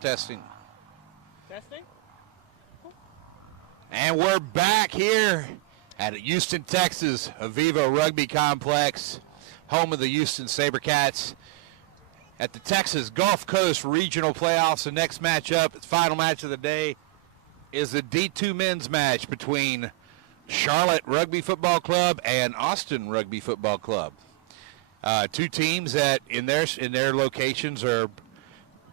Testing. Testing. And we're back here at Houston, Texas, Aviva Rugby Complex, home of the Houston SaberCats. At the Texas Gulf Coast Regional Playoffs, the next matchup, the final match of the day, is the D2 men's match between Charlotte Rugby Football Club and Austin Rugby Football Club. Two teams that in their locations are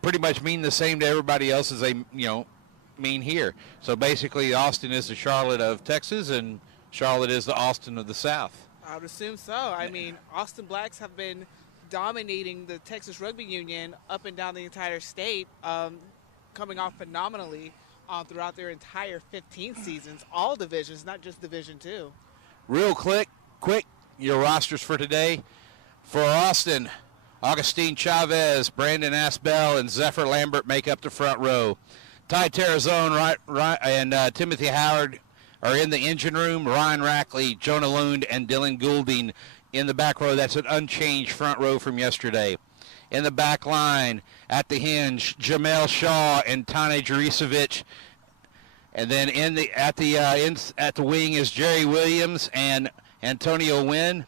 pretty much mean the same to everybody else as they mean here. So basically, Austin is the Charlotte of Texas, and Charlotte is the Austin of the South. I would assume so. I mean, Austin Blacks have been dominating the Texas Rugby Union up and down the entire state, coming off phenomenally throughout their entire 15 seasons, all divisions, not just Division II. Real quick, your rosters for today. For Austin, Augustine Chavez, Brandon Asbell, and Zephyr Lambert make up the front row. Ty Terrazone and Timothy Howard are in the engine room. Ryan Rackley, Jonah Lund, and Dylan Goulding in the back row. That's an unchanged front row from yesterday. In the back line, at the hinge, Jamel Shaw and Tane Juricevic. And then at the wing is Jerry Williams and Antonio Wynn.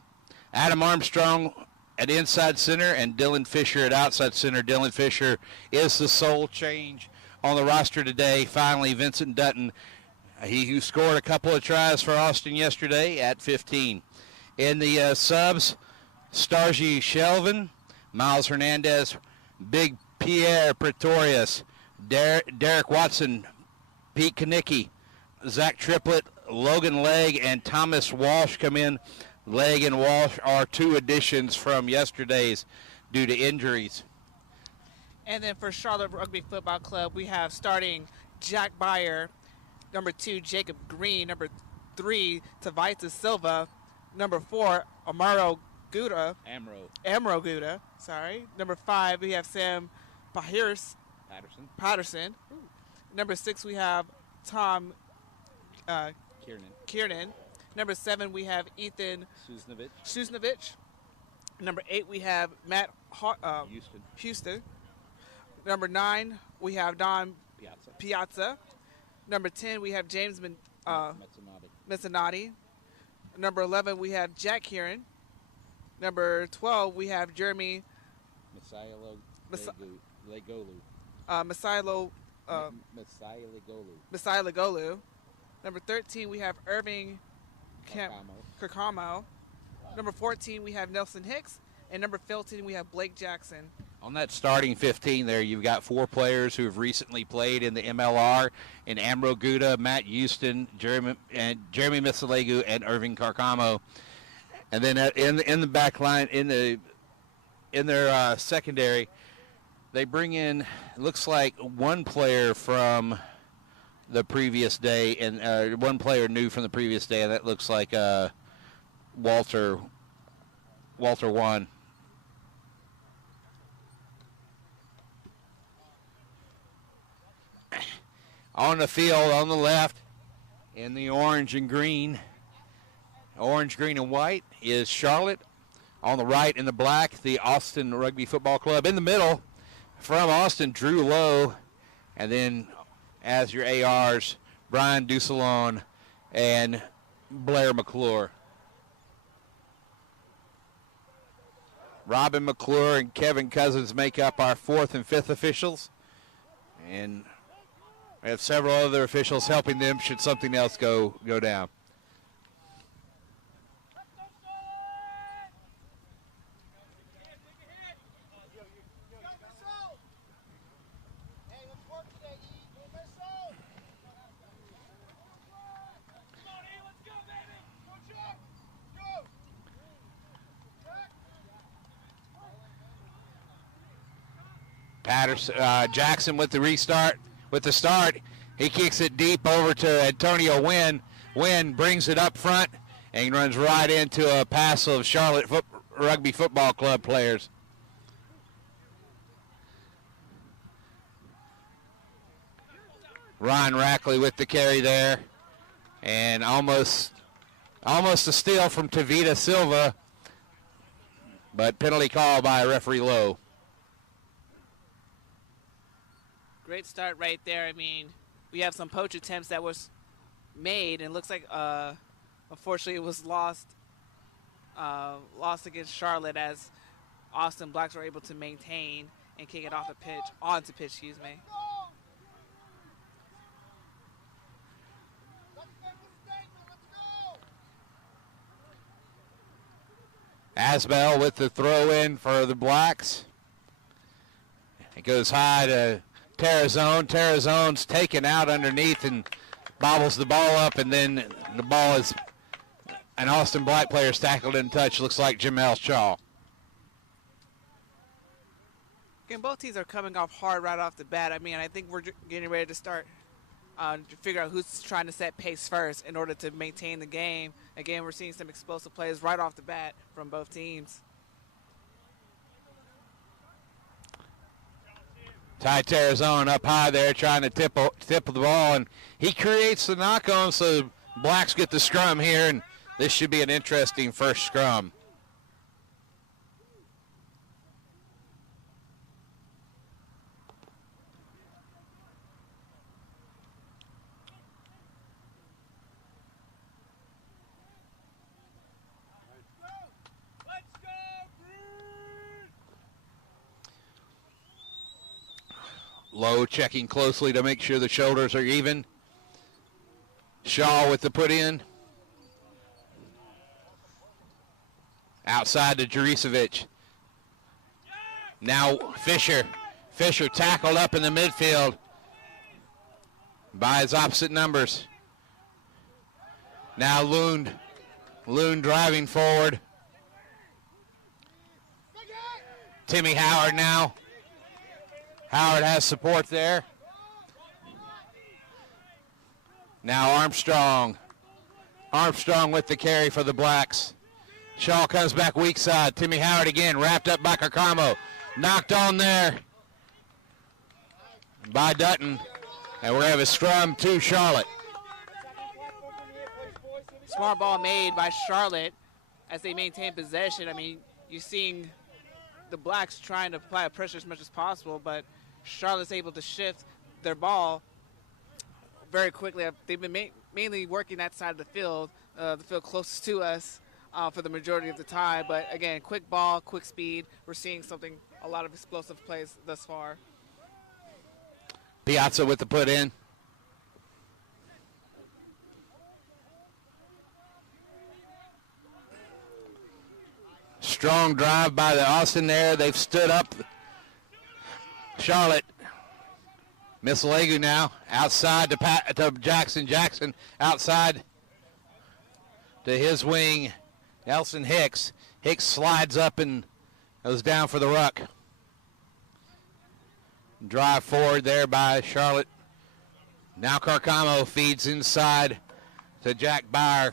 Adam Armstrong at inside center and Dylan Fisher at outside center. Dylan Fisher is the sole change on the roster today. Finally, Vincent Dutton, he who scored a couple of tries for Austin yesterday at 15. In the subs, Starji Shelvin, Miles Hernandez, Big Pierre Pretorius, Derek Watson, Pete Kanicki, Zach Triplett, Logan Legg, and Thomas Walsh come in. Legg and Walsh are two additions from yesterday's due to injuries. And then for Charlotte Rugby Football Club, we have starting Jack Byer, number 2, Jacob Green, number 3, Tavaita Silva, number 4, Amro Guda, sorry. Number 5, we have Sam Patterson. Number 6, we have Tom Kiernan. Number 7, we have Ethan Susnovich. Number 8, we have Matt Houston. Number 9, we have Don Piazza. Number 10, we have James Mezzanotti. Number 11, we have Jack Kieran. Number 12, we have Jeremy Masai Legolu. Number 13, we have Irving Kakamo. Number 14, we have Nelson Hicks. And number 15, we have Blake Jackson. On that starting 15 there, you've got 4 players who have recently played in the MLR, in Amro Guda, Matt Houston, Jeremy Misalegu, and Irving Carcamo. And then in the back line, in their secondary, they bring in, it looks like, one player from the previous day, and one player new from the previous day, and that looks like Walter One. On the field, on the left, in the orange, green, and white, is Charlotte. On the right, in the black, the Austin Rugby Football Club. In the middle, from Austin, Drew Lowe. And then, as your ARs, Brian Dusalon and Blair McClure. Robin McClure and Kevin Cousins make up our 4th and 5th officials. And we have several other officials helping them should something else go down. Jackson with the start. He kicks it deep over to Antonio Wynn. Wynn brings it up front and runs right into a pass of Charlotte Rugby Football Club players. Ryan Rackley with the carry there. And almost a steal from Tavita Silva. But penalty call by referee Lowe. Great start right there. I mean, we have some poach attempts that was made, and it looks like, unfortunately, it was lost against Charlotte as Austin Blacks were able to maintain and kick it off the pitch, onto pitch, excuse me. Asbell with the throw in for the Blacks. It goes high to Terrazone. Terrazone's taken out underneath and bobbles the ball up, and then the ball is an Austin Black player's tackled in touch. Looks like Jamel Shaw. Again, both teams are coming off hard right off the bat. I mean, I think we're getting ready to start to figure out who's trying to set pace first in order to maintain the game. Again, we're seeing some explosive plays right off the bat from both teams. Ty Terrazone up high there trying to tip the ball, and he creates the knock-on, so Blacks get the scrum here, and this should be an interesting first scrum. Lowe checking closely to make sure the shoulders are even. Shaw with the put in. Outside to Juricevic. Now Fisher. Fisher tackled up in the midfield by his opposite numbers. Now Lund. Lund driving forward. Timmy Howard now. Howard has support there. Now Armstrong. Armstrong with the carry for the Blacks. Shaw comes back weak side. Timmy Howard again, wrapped up by Carcamo. Knocked on there by Dutton. And we're going to have a scrum to Charlotte. Smart ball made by Charlotte as they maintain possession. I mean, you're seeing the Blacks trying to apply pressure as much as possible, but Charlotte's able to shift their ball very quickly. They've been mainly working that side of the field closest to us for the majority of the time. But again, quick ball, quick speed. We're seeing a lot of explosive plays thus far. Piazza with the put in. Strong drive by the Austin there. They've stood up. Charlotte. Mislegu now. Outside to Jackson. Jackson outside to his wing. Nelson Hicks. Hicks slides up and goes down for the ruck. Drive forward there by Charlotte. Now Carcamo feeds inside to Jack Byer.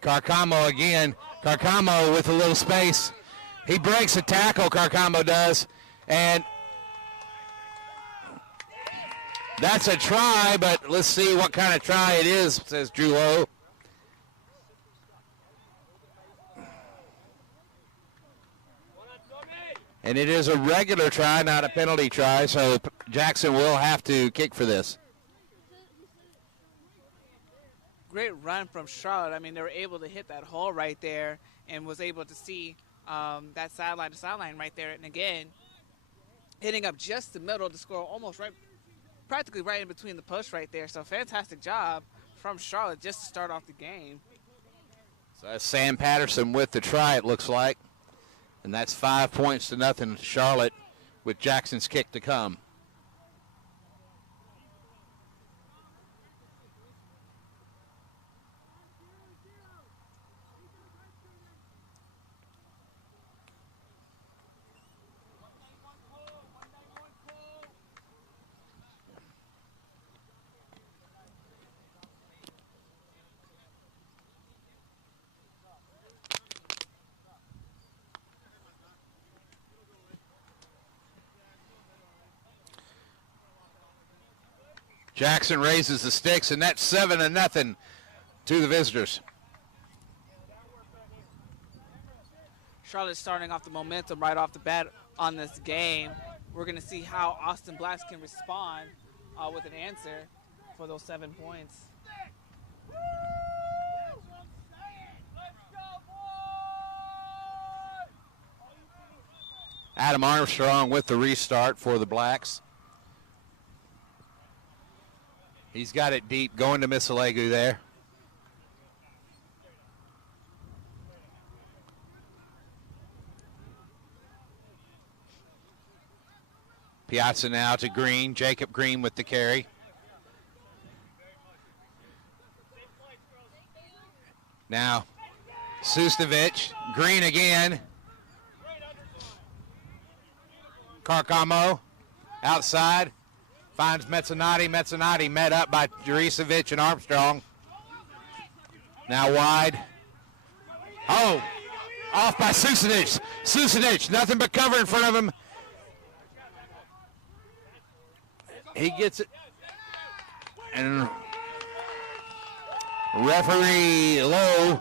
Carcamo again. Carcamo with a little space. He breaks a tackle, Carcamo does. And that's a try, but let's see what kind of try it is, says Drew Lowe. And it is a regular try, not a penalty try, so Jackson will have to kick for this. Great run from Charlotte. I mean, they were able to hit that hole right there and was able to see that sideline to sideline right there. And again, hitting up just the middle to score almost right, practically right in between the posts right there. So fantastic job from Charlotte just to start off the game. So that's Sam Patterson with the try, it looks like. And that's 5 points to nothing, Charlotte, with Jackson's kick to come. Jackson raises the sticks, and that's 7-0 to the visitors. Charlotte starting off the momentum right off the bat on this game. we're going to see how Austin Blacks can respond with an answer for those 7 points. Adam Armstrong with the restart for the Blacks. He's got it deep, going to Misalegu there. Piazza now to Green. Jacob Green with the carry. Now, Susnovich. Green again. Carcamo outside. Finds Mezzanotte. Mezzanotte met up by Juricevic and Armstrong. Now wide. Oh, off by Susanic. Susanic, nothing but cover in front of him. He gets it. And referee Lowe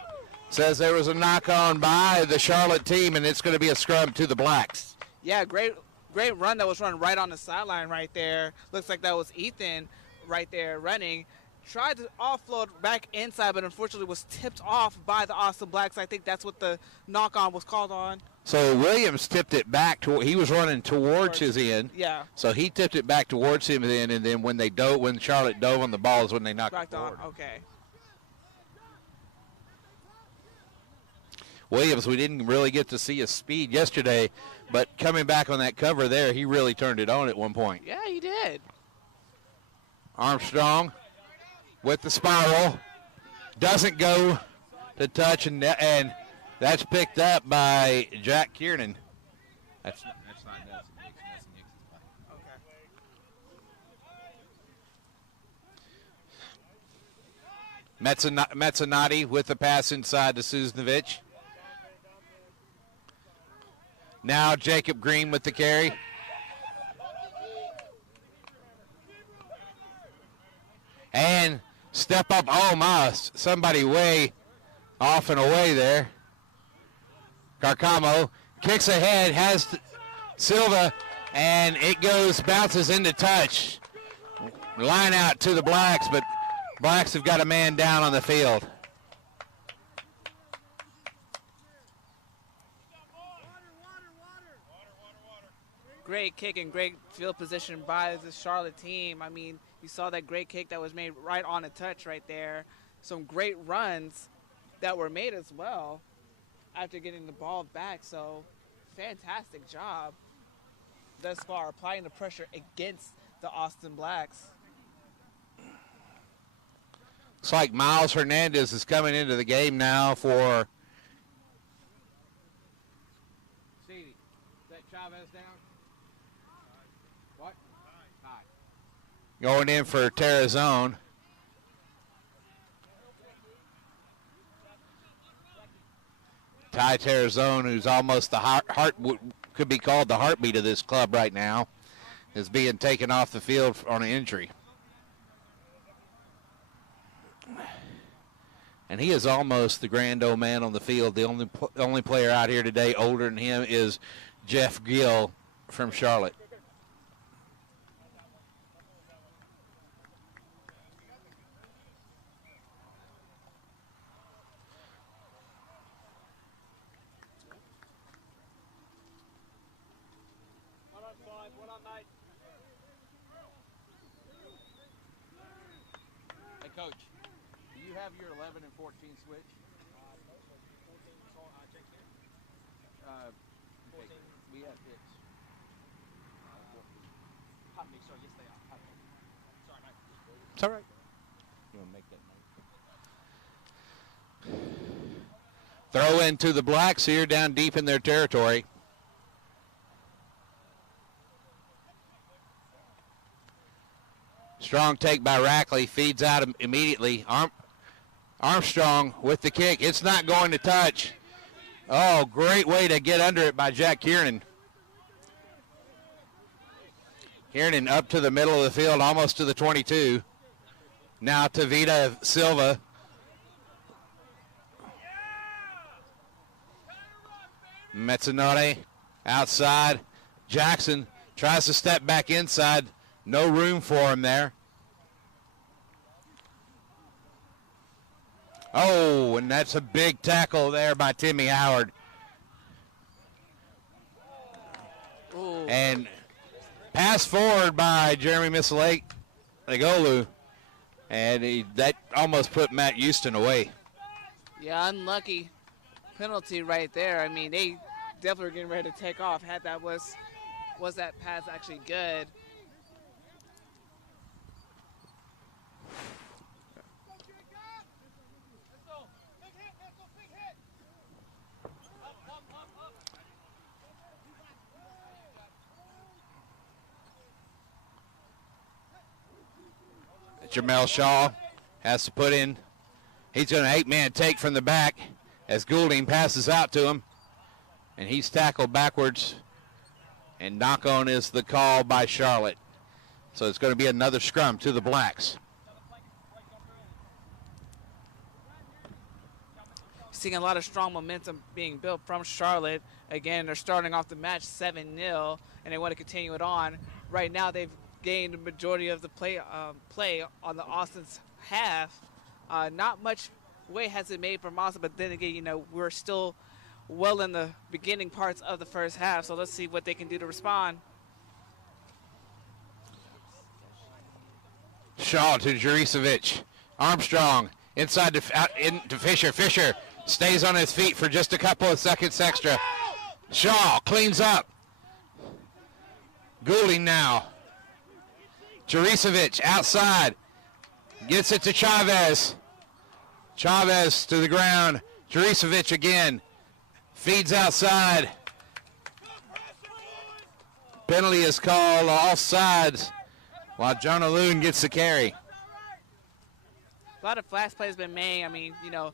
says there was a knock on by the Charlotte team, and it's going to be a scrum to the Blacks. Yeah, great run that was run right on the sideline right there. Looks like that was Ethan right there running. Tried to offload back inside, but unfortunately was tipped off by the Austin Blacks. I think that's what the knock-on was called on. So Williams tipped it back to, he was running towards his end. Yeah. So he tipped it back towards him then, and then when Charlotte dove on the ball is when they knocked it forward. Okay. Williams, we didn't really get to see his speed yesterday, but coming back on that cover there, he really turned it on at one point. Yeah, he did. Armstrong with the spiral. Doesn't go to touch, and that's picked up by Jack Kiernan. That's not Nelson. Okay. Mezzanotte with the pass inside to Susnovich. Now Jacob Green with the carry. And step up. Oh, my. Somebody way off and away there. Carcamo kicks ahead, has Silva, and it bounces into touch. Line out to the Blacks, but Blacks have got a man down on the field. Great kick and great field position by the Charlotte team. I mean, you saw that great kick that was made right on a touch right there. Some great runs that were made as well after getting the ball back. So, fantastic job thus far, applying the pressure against the Austin Blacks. Looks like Miles Hernandez is coming into the game now for... Stevie, is that Chavez down? What? Hi. Going in for Terrazone. Ty Terrazone, who's almost the could be called the heartbeat of this club right now, is being taken off the field on an injury. And he is almost the grand old man on the field. The only player out here today older than him is Jeff Gill from Charlotte. Hey, Coach. Do you have your 11 and 14 switch? Okay. We have hits. Hot mix, so yes they are. Hot mix. Sorry, mate. It's all right. You want to make that note? Throw into the Blacks here, down deep in their territory. Strong take by Rackley, feeds out immediately. Armstrong with the kick. It's not going to touch. Oh, great way to get under it by Jack Kiernan. Kiernan up to the middle of the field, almost to the 22. Now to Vita Silva. Mezzanotte outside. Jackson Tries to step back inside. No room for him there. Oh, and that's a big tackle there by Timmy Howard. Ooh. And pass forward by Jeremy Misalagolu. And that almost put Matt Houston away. Yeah, unlucky penalty right there. I mean, they definitely were getting ready to take off. Had that was that pass actually good? Jamel Shaw has to put in. He's going to 8-man take from the back as Goulding passes out to him. And he's tackled backwards. And knock on is the call by Charlotte. So it's going to be another scrum to the Blacks. Seeing a lot of strong momentum being built from Charlotte. Again, they're starting off the match 7-0, and they want to continue it on. Right now, they've gained the majority of the play on the Austin's half. Not much way has it made from Austin, but then again, you know, we're still well in the beginning parts of the first half, so let's see what they can do to respond. Shaw to Juricevic. Armstrong inside into Fisher. Fisher stays on his feet for just a couple of seconds extra. Shaw cleans up. Goulding now. Juricevic outside. Gets it to Chavez. Chavez to the ground. Juricevic again. Feeds outside. Penalty is called offsides while John Aloon gets the carry. A lot of flash plays been made. I mean, you know,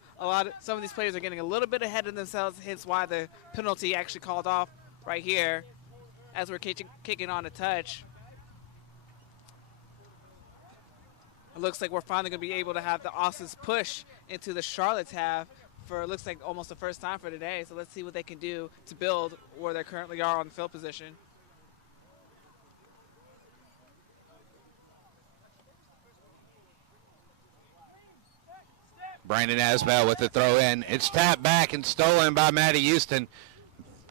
some of these players are getting a little bit ahead of themselves, hence why the penalty actually called off right here as we're kicking on a touch. It looks like we're finally going to be able to have the Austins push into the Charlotte's half for, it looks like, almost the first time for today. So let's see what they can do to build where they currently are on field position. Brandon Asbell with the throw in. It's tapped back and stolen by Matty Houston.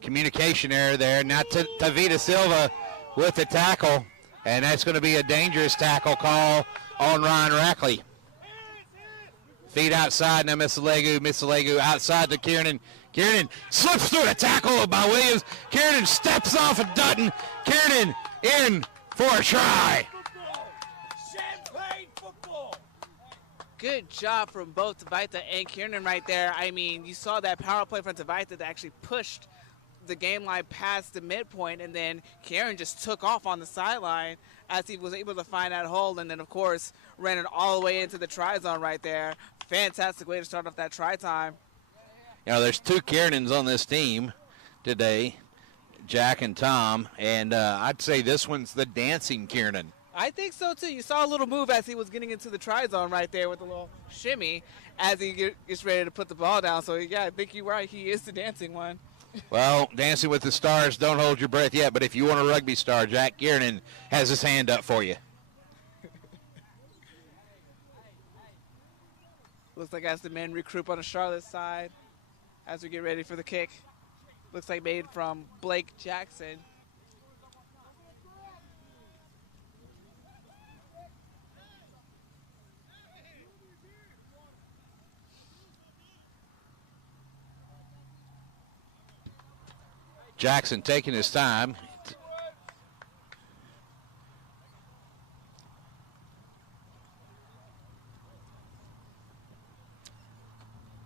Communication error there. Now Tavita Silva with the tackle. And that's going to be a dangerous tackle call on Ryan Rackley. Feet outside now Misalegu outside to Kiernan. Kiernan slips through a tackle by Williams. Kiernan steps off of Dutton. Kiernan in for a try. Good job from both Tavita and Kiernan right there. I mean, you saw that power play from Tavita that actually pushed the game line past the midpoint, and then Kieran just took off on the sideline as he was able to find that hole, and then, of course, ran it all the way into the try zone right there. Fantastic way to start off that try time. You know, there's two Kiernans on this team today, Jack and Tom, and I'd say this one's the dancing Kiernan. I think so, too. You saw a little move as he was getting into the try zone right there with a little shimmy as he gets ready to put the ball down. So, yeah, I think you're right. He is the dancing one. Well, Dancing with the Stars, don't hold your breath yet, but if you want a rugby star, Jack Kiernan has his hand up for you. Looks like as the men regroup on the Charlotte side as we get ready for the kick. Looks like made from Blake Jackson. Jackson taking his time.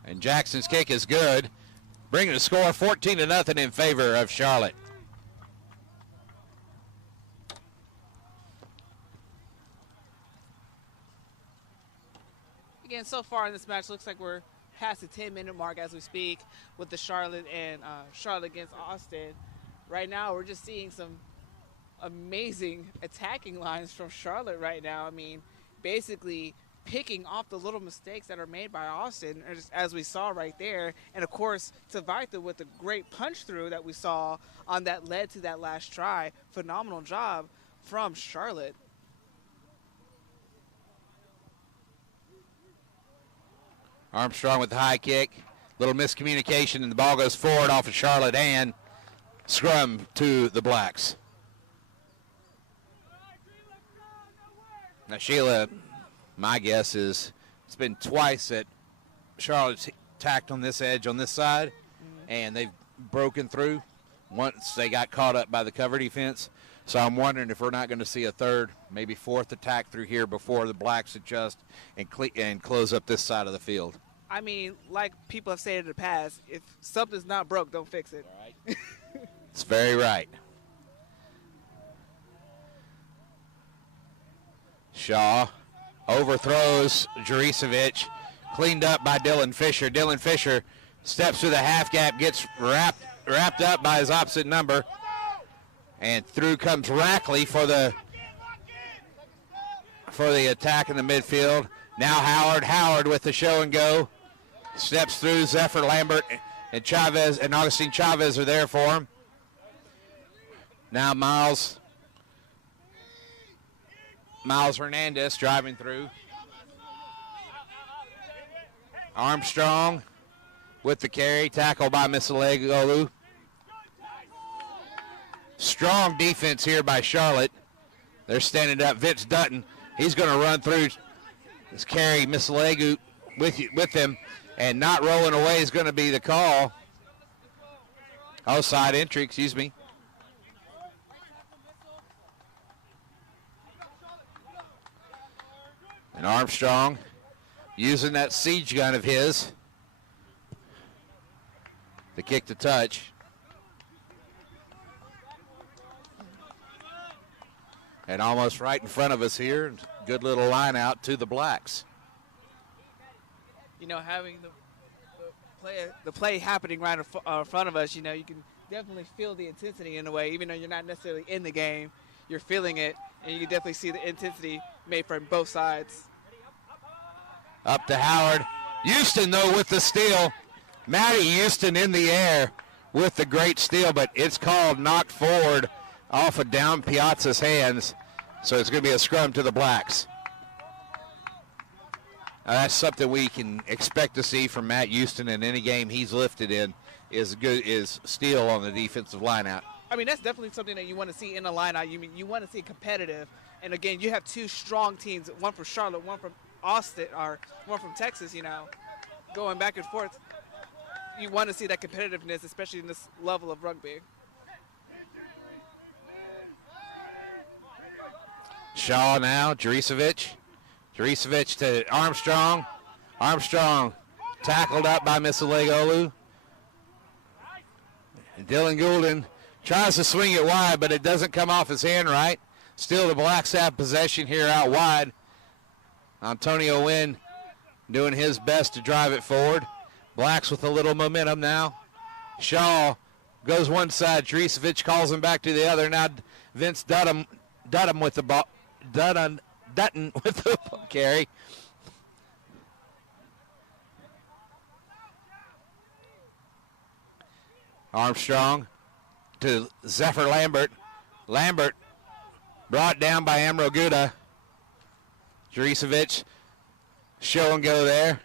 And Jackson's kick is good, bringing the score 14-0 in favor of Charlotte. Again, so far in this match, looks like we're past the 10-minute mark as we speak with the Charlotte and Charlotte against Austin. Right now, we're just seeing some amazing attacking lines from Charlotte right now. I mean, basically picking off the little mistakes that are made by Austin, as we saw right there. And, of course, Tavaita with the great punch through that we saw on that led to that last try. Phenomenal job from Charlotte. Armstrong with the high kick. Little miscommunication, and the ball goes forward off of Charlotte and scrum to the Blacks. Now, Sheila, my guess is it's been twice that Charlotte's tacked on this edge on this side, and they've broken through once they got caught up by the cover defense. So I'm wondering if we're not going to see a third, maybe fourth attack through here before the Blacks adjust and close up this side of the field. I mean, like people have said in the past, if something's not broke, don't fix it. All right. It's very right. Shaw overthrows Juricevic, cleaned up by Dylan Fisher. Dylan Fisher steps through the half gap, gets wrapped up by his opposite number, and through comes Rackley for the attack in the midfield. Now Howard with the show and go, steps through. Zephyr Lambert and Chavez and Augustine Chavez are there for him. Now Miles Hernandez driving through. Armstrong with the carry, tackle by Misilegolu. Strong defense here by Charlotte. They're standing up. Vince Dutton, he's going to run through this carry. Misilegu with him, and not rolling away is going to be the call. Oh, side entry, excuse me. And Armstrong using that siege gun of his to kick the touch. And almost right in front of us here, good little line out to the Blacks. You know, having the play happening right in front of us, you know, you can definitely feel the intensity in a way, even though you're not necessarily in the game. You're feeling it, and you can definitely see the intensity made from both sides. Up to Howard. Houston, though, with the steal. Matty Houston in the air with the great steal, but it's called knocked forward off of down Piazza's hands. So it's going to be a scrum to the Blacks. That's something we can expect to see from Matt Houston in any game he's lifted in, is steal on the defensive lineout. I mean, that's definitely something that you want to see in a lineout. You want to see competitive. And, again, you have two strong teams, one from Charlotte, one from Austin, or one from Texas, you know, going back and forth. You want to see that competitiveness, especially in this level of rugby. Shaw now, Juricevic to Armstrong. Armstrong tackled up by Misilegolu. Dylan Goulden tries to swing it wide, but it doesn't come off his hand right. Still the Blacks have possession here out wide. Antonio Wynn doing his best to drive it forward. Blacks with a little momentum now. Shaw goes one side. Juricevic calls him back to the other. Now Vince Dutton with the ball. Dutton with the carry. Armstrong to Zephyr Lambert. Lambert brought down by Amroguda. Juricevic, show and go there.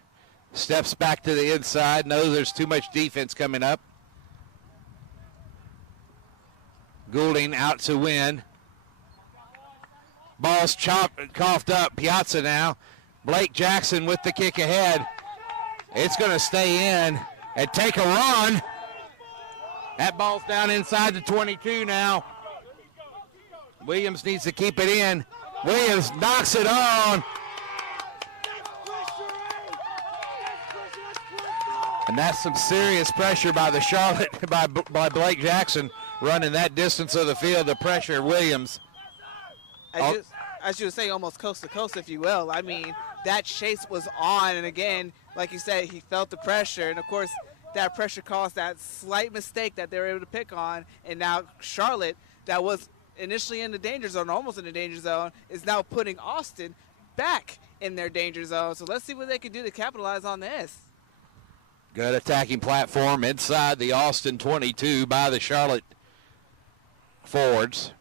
Steps back to the inside. Knows there's too much defense coming up. Goulding out to win. Ball's coughed up. Piazza now. Blake Jackson with the kick ahead. It's going to stay in and take a run. That ball's down inside the 22 now. Williams needs to keep it in. Williams knocks it on. And that's some serious pressure by the Charlotte, by Blake Jackson, running that distance of the field to pressure Williams. As you would say, almost coast to coast, if you will. I mean, that chase was on, and again, like you said, he felt the pressure, and of course, that pressure caused that slight mistake that they were able to pick on, and now Charlotte, that was initially in the danger zone, almost in the danger zone, is now putting Austin back in their danger zone. So let's see what they can do to capitalize on this. Good attacking platform inside the Austin 22 by the Charlotte forwards.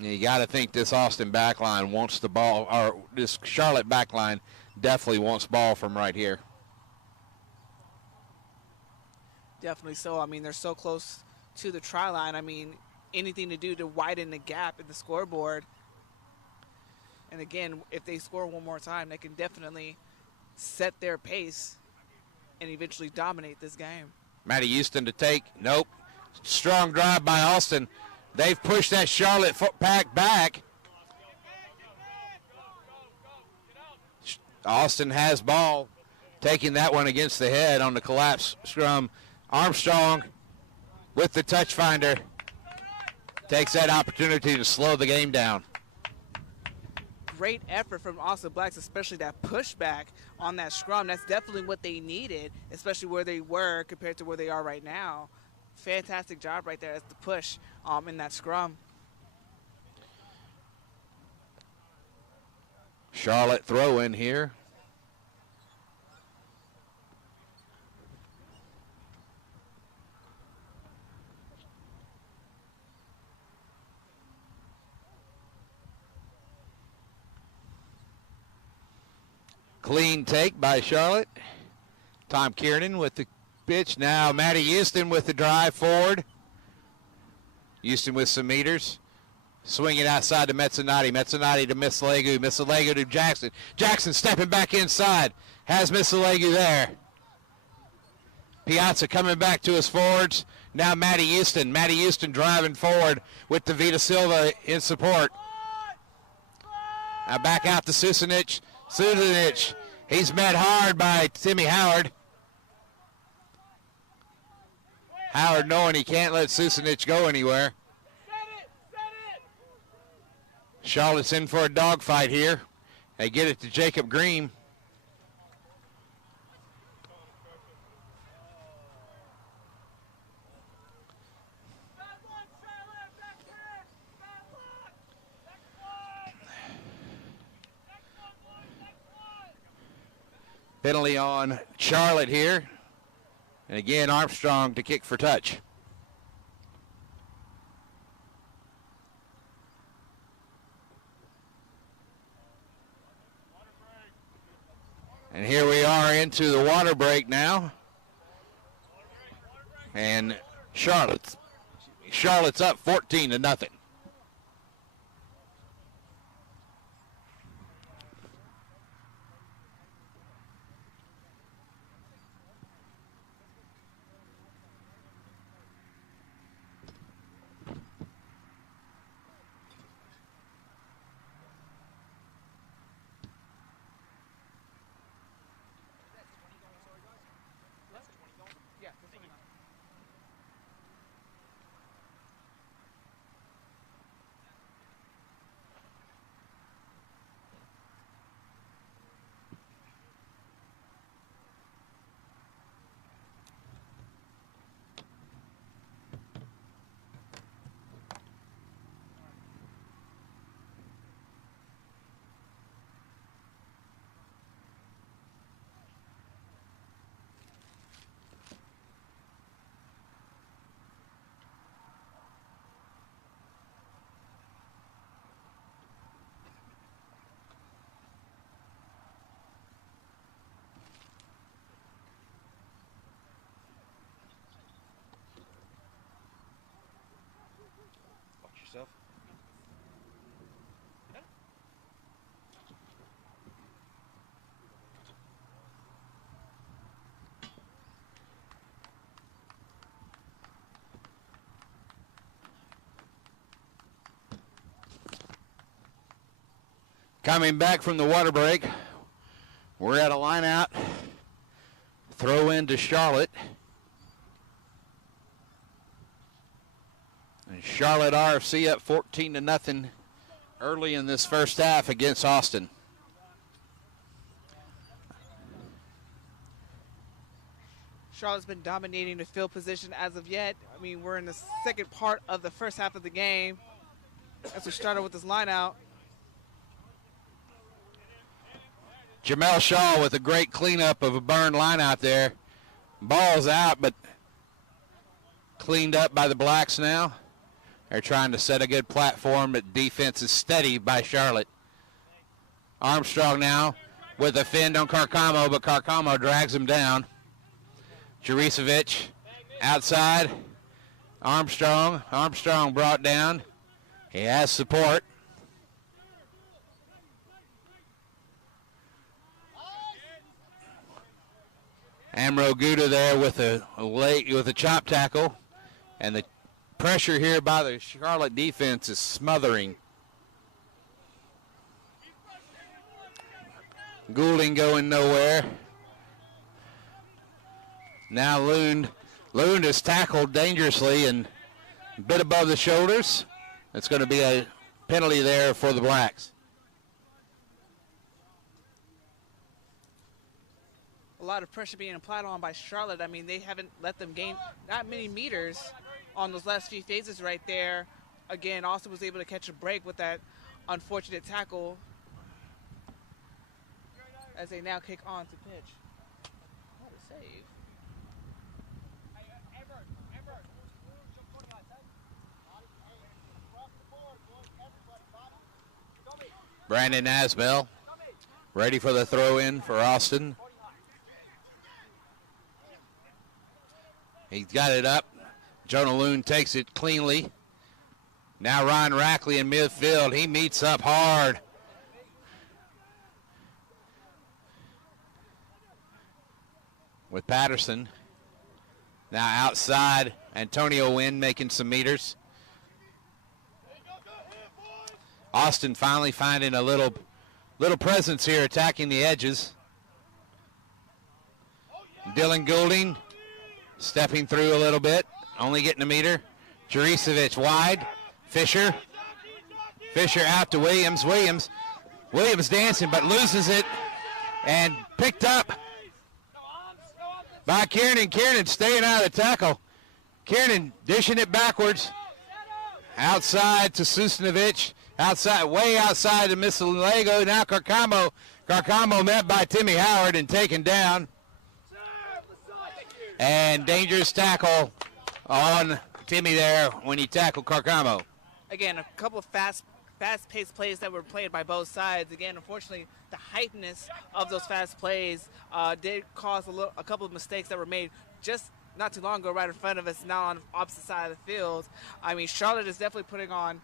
You got to think this Austin backline wants the ball, or this Charlotte backline definitely wants ball from right here. Definitely so. I mean, they're so close to the try line. I mean, anything to do to widen the gap in the scoreboard. And again, if they score one more time, they can definitely set their pace and eventually dominate this game. Matty Houston to take. Nope. Strong drive by Austin. They've pushed that Charlotte pack back. Austin has ball. Taking that one against the head on the collapse scrum. Armstrong with the touch finder. Takes that opportunity to slow the game down. Great effort from Austin Blacks, especially that pushback on that scrum. That's definitely what they needed, especially where they were compared to where they are right now. Fantastic job right there as the push in that scrum. Charlotte throw in here. Clean take by Charlotte. Tom Kiernan with the pitch. Now Matty Houston with the drive forward. Houston with some meters. Swinging outside to Mezzanotte. Mezzanotte to Missalegu. Missalegu to Jackson. Jackson stepping back inside. Has Missalegu there. Piazza coming back to his forwards. Now Matty Houston. Matty Houston driving forward with the Vita Silva in support. Now back out to Susanich. Susanich, he's met hard by Timmy Howard. Howard knowing he can't let Susanich go anywhere. Charlotte's in for a dogfight here. They get it to Jacob Green. Penalty on Charlotte here. And again, Armstrong to kick for touch. And here we are into the water break now. And Charlotte's up 14-0. Coming back from the water break, we're at a line out. Throw in to Charlotte. And Charlotte RFC up 14-0 early in this first half against Austin. Charlotte's been dominating the field position as of yet. I mean, we're in the second part of the first half of the game. as we started with this line out. Jamel Shaw with a great cleanup of a burn line out there. Ball's out, but cleaned up by the Blacks now. They're trying to set a good platform, but defense is steady by Charlotte. Armstrong now with a fend on Carcamo, but Carcamo drags him down. Juricevic outside. Armstrong brought down. He has support. Amro Guda there with a chop tackle, and the pressure here by the Charlotte defense is smothering. Goulding going nowhere. Now Lund is tackled dangerously and a bit above the shoulders. It's going to be a penalty there for the Blacks. A lot of pressure being applied on by Charlotte. I mean, they haven't let them gain that many meters on those last few phases right there. Again, Austin was able to catch a break with that unfortunate tackle as they now kick on to pitch. What a save. Brandon Asbell ready for the throw in for Austin. He's got it up. Jonah Loon takes it cleanly. Now Ryan Rackley in midfield. He meets up hard. With Patterson. Now outside, Antonio Wynn making some meters. Austin finally finding a little presence here, attacking the edges. Dylan Goulding stepping through a little bit, only getting a meter. Juricevic wide. Fisher out to Williams. Williams dancing, but loses it and picked up by Kiernan. Kiernan staying out of the tackle. Kiernan dishing it backwards. Outside to Susanovic. Way outside to Missalego. Now Carcamo met by Timmy Howard and taken down. And dangerous tackle on Timmy there when he tackled Carcamo. Again, a couple of fast-paced plays that were played by both sides. Again, unfortunately, the heightness of those fast plays did cause a couple of mistakes that were made just not too long ago right in front of us, now on the opposite side of the field. I mean, Charlotte is definitely putting on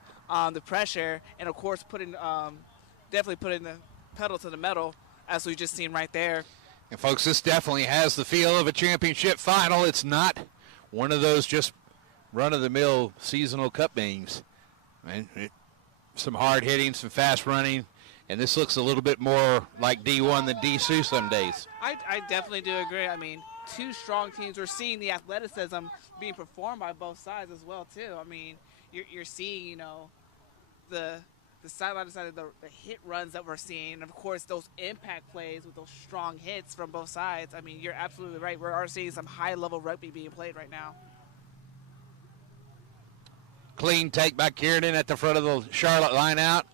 the pressure and, of course, definitely putting the pedal to the metal, as we've just seen right there. And, folks, this definitely has the feel of a championship final. It's not one of those just run-of-the-mill seasonal cup games. Some hard hitting, some fast running, and this looks a little bit more like D1 than D2 some days. I definitely do agree. I mean, two strong teams. We're seeing the athleticism being performed by both sides as well, too. I mean, you're seeing, the sideline to side, the hit runs that we're seeing, and of course those impact plays with those strong hits from both sides. I mean, you're absolutely right. We are seeing some high-level rugby being played right now. Clean take by Kiernan at the front of the Charlotte line out,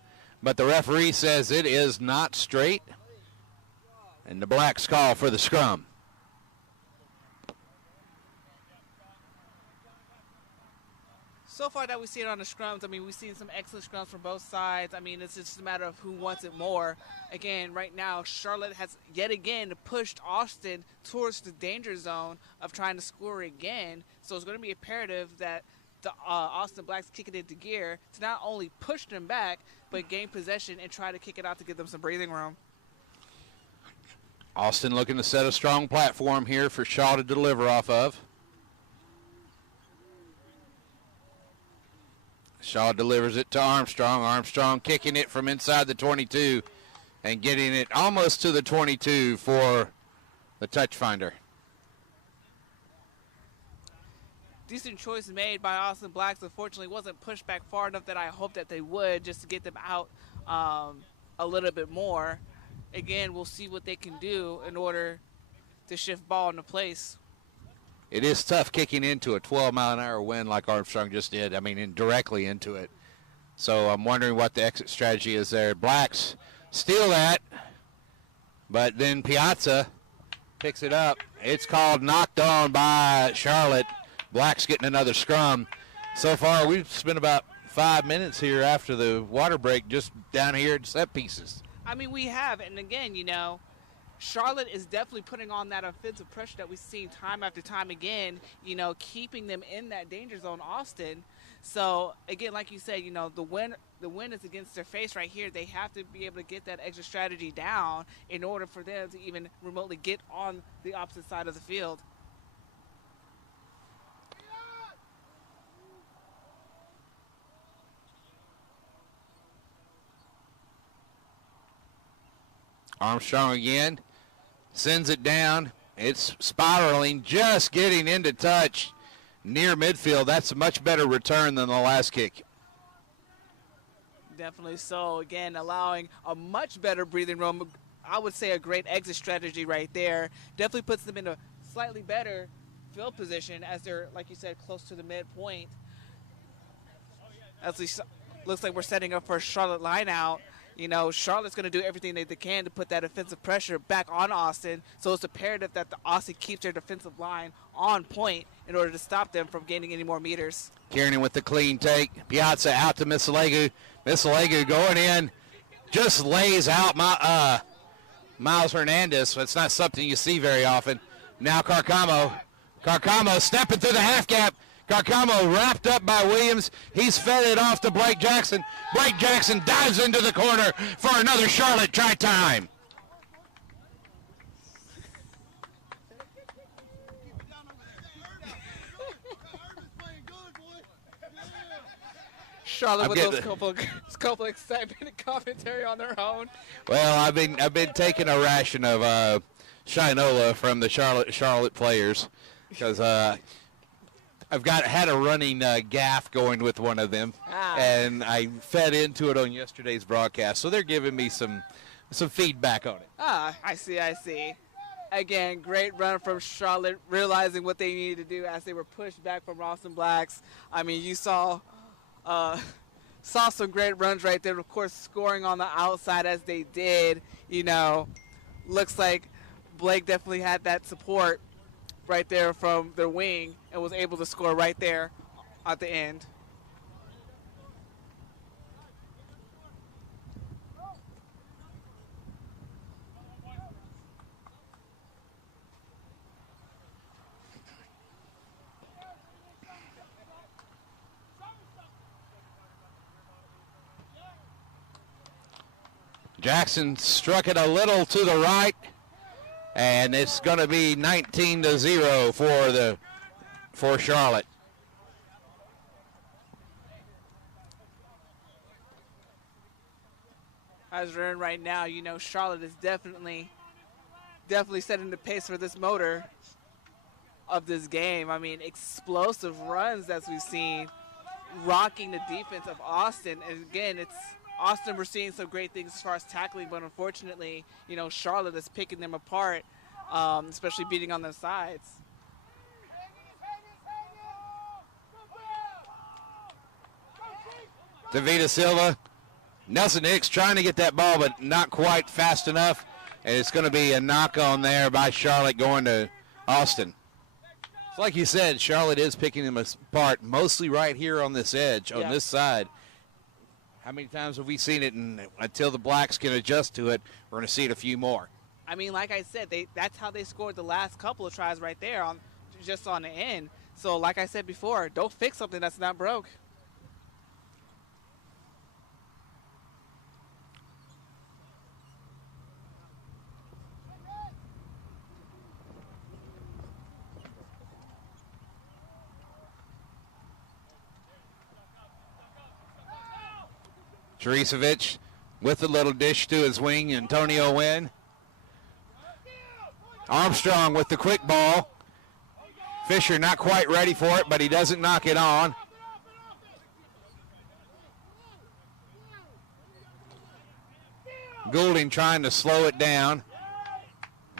but the referee says it is not straight, and the Blacks call for the scrum. So far that we see it on the scrums, I mean, we've seen some excellent scrums from both sides. I mean, it's just a matter of who wants it more. Again, right now, Charlotte has yet again pushed Austin towards the danger zone of trying to score again. So it's going to be imperative that the Austin Blacks kick it into gear to not only push them back, but gain possession and try to kick it out to give them some breathing room. Austin looking to set a strong platform here for Shaw to deliver off of. Shaw delivers it to Armstrong. Armstrong kicking it from inside the 22 and getting it almost to the 22 for the touch finder. Decent choice made by Austin Blacks. Unfortunately, wasn't pushed back far enough that I hoped that they would, just to get them out a little bit more. Again, we'll see what they can do in order to shift ball into place. It is tough kicking into a 12-mile-an-hour wind like Armstrong just did. I mean, directly into it. So I'm wondering what the exit strategy is there. Blacks steal that, but then Piazza picks it up. It's called knocked on by Charlotte. Blacks getting another scrum. So far, we've spent about 5 minutes here after the water break just down here at set pieces. I mean, we have, and again, you know, Charlotte is definitely putting on that offensive pressure that we've seen time after time again, you know, keeping them in that danger zone, Austin. So, again, like you said, you know, the win is against their face right here. They have to be able to get that extra strategy down in order for them to even remotely get on the opposite side of the field. Armstrong again, sends it down. It's spiraling, just getting into touch near midfield. That's a much better return than the last kick. Definitely so. Again, allowing a much better breathing room. I would say a great exit strategy right there. Definitely puts them in a slightly better field position as they're, like you said, close to the midpoint. As we looks like we're setting up for a Charlotte line out. You know, Charlotte's going to do everything they can to put that offensive pressure back on Austin. So it's imperative that the Austin keeps their defensive line on point in order to stop them from gaining any more meters. Kiernan with the clean take. Piazza out to Misalegu. Misalegu going in. Just lays out Miles Hernandez. It's not something you see very often. Now Carcamo. Carcamo stepping through the half gap. Carcamo wrapped up by Williams. He's fed it off to Blake Jackson. Blake Jackson dives into the corner for another Charlotte try time. Charlotte with those couple excitement commentary on their own. Well, I've been taking a ration of Shinola from the Charlotte players because I've had a running gaff going with one of them, and I fed into it on yesterday's broadcast. So they're giving me some feedback on it. I see. Again, great run from Charlotte, realizing what they needed to do as they were pushed back from Austin Blacks. I mean, you saw some great runs right there. Of course, scoring on the outside as they did. You know, looks like Blake definitely had that support right there from their wing and was able to score right there at the end. Jackson struck it a little to the right, and it's going to be 19-0 for Charlotte. As we're in right now, you know, Charlotte is definitely setting the pace for this motor of this game. I mean, explosive runs as we've seen, rocking the defense of Austin. And again, it's Austin, we're seeing some great things as far as tackling, but unfortunately, you know, Charlotte is picking them apart, especially beating on their sides. Davida Silva, Nelson Hicks trying to get that ball, but not quite fast enough. And it's going to be a knock on there by Charlotte going to Austin. So like you said, Charlotte is picking them apart, mostly right here on this edge, on this side. How many times have we seen it? And until the Blacks can adjust to it, we're going to see it a few more. I mean, like I said, that's how they scored the last couple of tries right there, just on the end. So like I said before, don't fix something that's not broke. Juricevic with a little dish to his wing, Antonio Wynn. Armstrong with the quick ball. Fisher not quite ready for it, but he doesn't knock it on. Goulding trying to slow it down.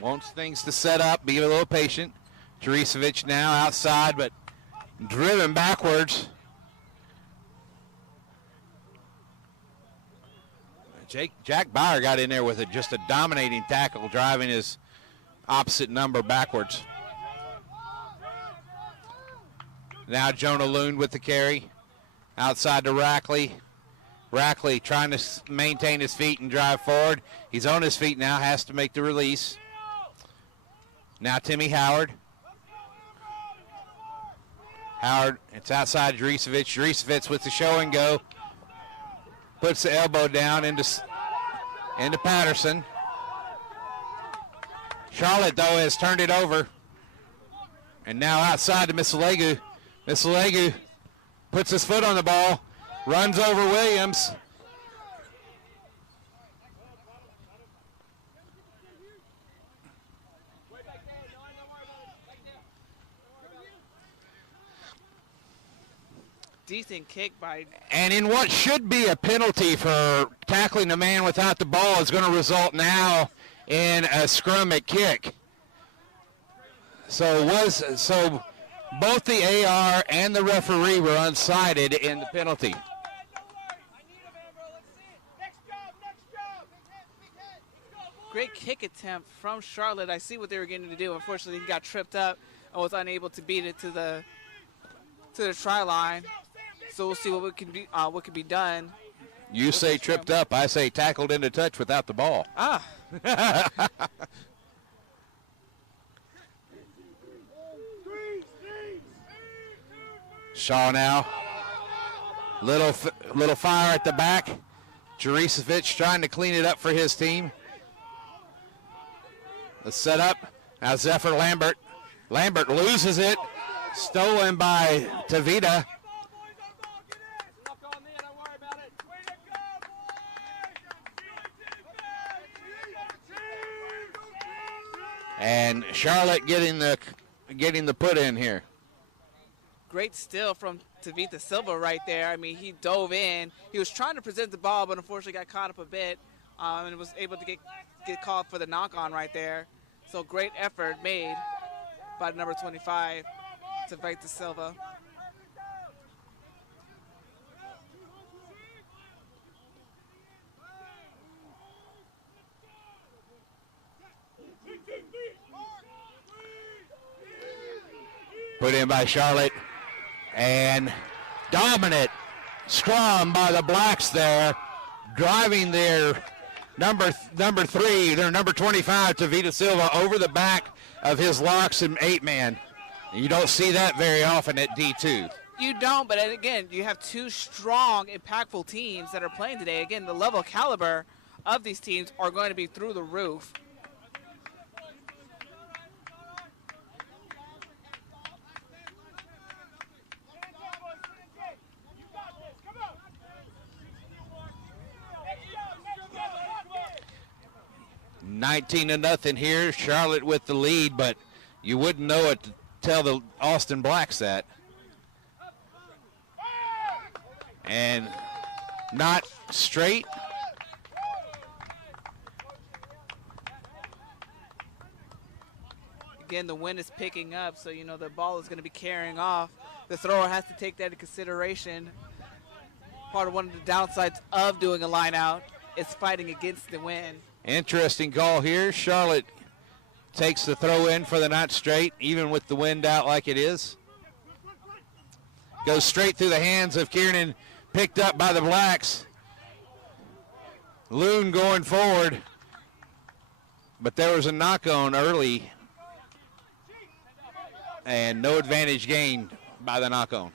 Wants things to set up, be a little patient. Juricevic now outside, but driven backwards. Jack Bauer got in there with just a dominating tackle, driving his opposite number backwards. Now Jonah Loon with the carry. Outside to Rackley. Rackley trying to maintain his feet and drive forward. He's on his feet now, has to make the release. Now Timmy Howard. Howard, it's outside Juricevic. Juricevic with the show and go. Puts the elbow down into Patterson. Charlotte, though, has turned it over. And now outside to Misalegu. Misalegu puts his foot on the ball, runs over Williams. Decent kick by... And in what should be a penalty for tackling the man without the ball is going to result now in a scrum at kick. So both the AR and the referee were unsided in the penalty. Great kick attempt from Charlotte. I see what they were getting to do. Unfortunately, he got tripped up and was unable to beat it to the try line. So we'll see what can be done. You say tripped up. I say tackled into touch without the ball. Ah. Shaw now. Little fire at the back. Juricevic trying to clean it up for his team. The setup. Now Zephyr Lambert. Lambert loses it. Stolen by Tavita. And Charlotte getting the put in here. Great steal from Tavita Silva right there. I mean, he dove in. He was trying to present the ball, but unfortunately got caught up a bit and was able to get called for the knock-on right there. So great effort made by number 25, Tavita Silva. Put in by Charlotte. And dominant scrum by the Blacks there, driving their number 3, their number 25, Tavita Silva, over the back of his locks and 8-man. You don't see that very often at D2. You don't, but again, you have two strong, impactful teams that are playing today. Again, the level caliber of these teams are going to be through the roof. $19-0 here. Charlotte with the lead, but you wouldn't know it to tell the Austin Blacks that. And not straight. Again, the wind is picking up, so you know the ball is going to be carrying off. The thrower has to take that into consideration. Part of one of the downsides of doing a line out is fighting against the wind. Interesting call here. Charlotte takes the throw in for the not straight, even with the wind out like it is. Goes straight through the hands of Kiernan, picked up by the Blacks. Loon going forward, but there was a knock-on early, and no advantage gained by the knock-on.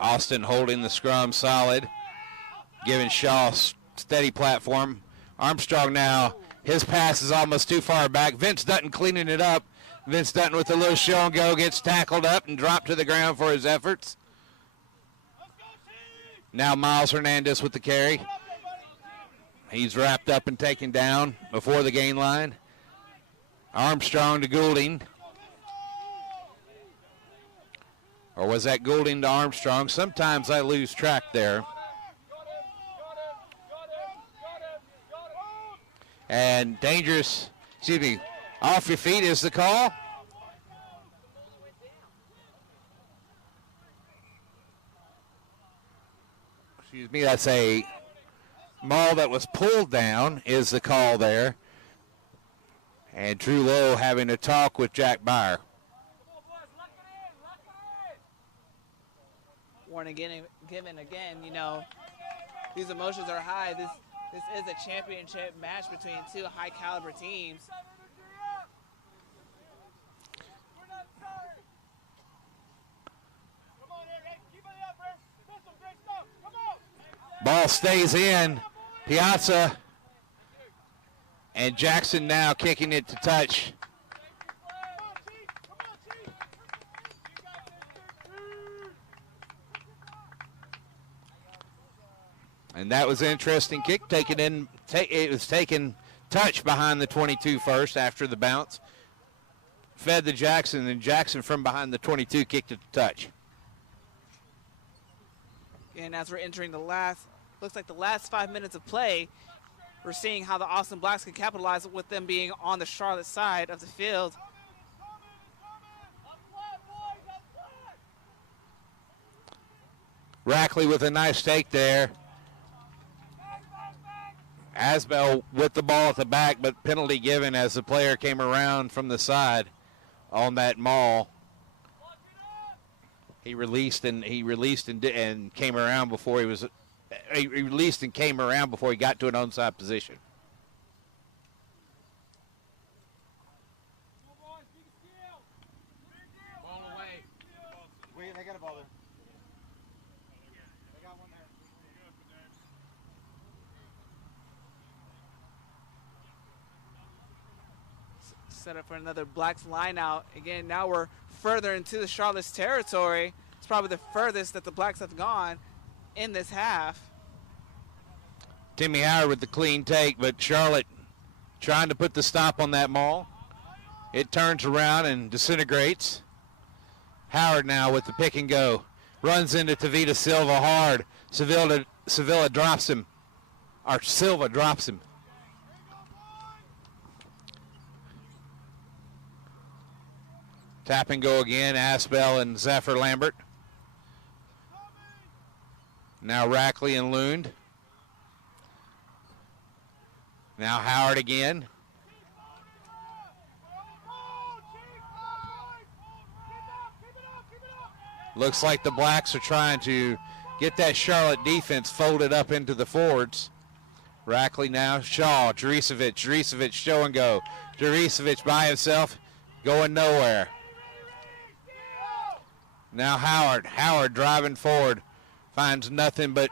Austin holding the scrum solid, giving Shaw steady platform. Armstrong now, his pass is almost too far back. Vince Dutton cleaning it up. Vince Dutton with a little show and go, gets tackled up and dropped to the ground for his efforts. Now Miles Hernandez with the carry. He's wrapped up and taken down before the gain line. Armstrong to Goulding. Or was that Goulding to Armstrong? Sometimes I lose track there. And dangerous, off your feet is the call. That's a maul that was pulled down is the call there. And Drew Lowe having a talk with Jack Byer. Warning given again, these emotions are high. This is a championship match between two high caliber teams. Ball stays in. Piazza and Jackson now kicking it to touch. And that was an interesting kick. It was taken touch behind the 22 first after the bounce. Fed to Jackson, and Jackson from behind the 22 kicked it to touch. And as we're entering looks like the last 5 minutes of play, we're seeing how the Austin Blacks can capitalize with them being on the Charlotte side of the field. Rackley with a nice take there. Asbell with the ball at the back, but penalty given as the player came around from the side on that maul. He released and came around before he released and came around before he got to an onside position. Ball away. Wait, they got a ball there. They got one there. Set up for another Blacks line out. Again, now we're further into the Charlotte's territory. It's probably the furthest that the Blacks have gone in this half. Timmy Howard with the clean take, but Charlotte trying to put the stop on that maul. It turns around and disintegrates. Howard now with the pick and go. Runs into Tavita Silva hard. Silva drops him. Tap and go again, Asbell and Zephyr Lambert. Now Rackley and Lund. Now Howard again. Looks like the Blacks are trying to get that Charlotte defense folded up into the forwards. Rackley now, Shaw, Juricevic, show and go. Juricevic by himself, going nowhere. Now Howard driving forward, finds nothing but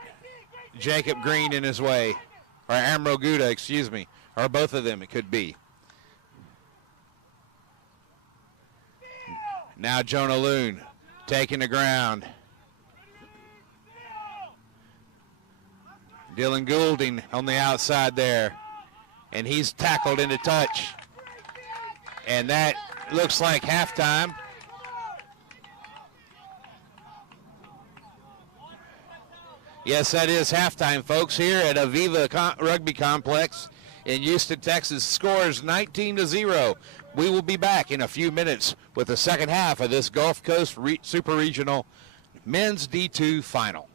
Jacob Green in his way, or Amro Guda, excuse me, or both of them it could be. Now Jonah Loon taking the ground. Dylan Goulding on the outside there, and he's tackled into touch. And that looks like halftime. Yes, that is halftime, folks, here at Aviva Rugby Complex in Houston, Texas. Score is 19-0. We will be back in a few minutes with the second half of this Gulf Coast Super Regional Men's D2 Final.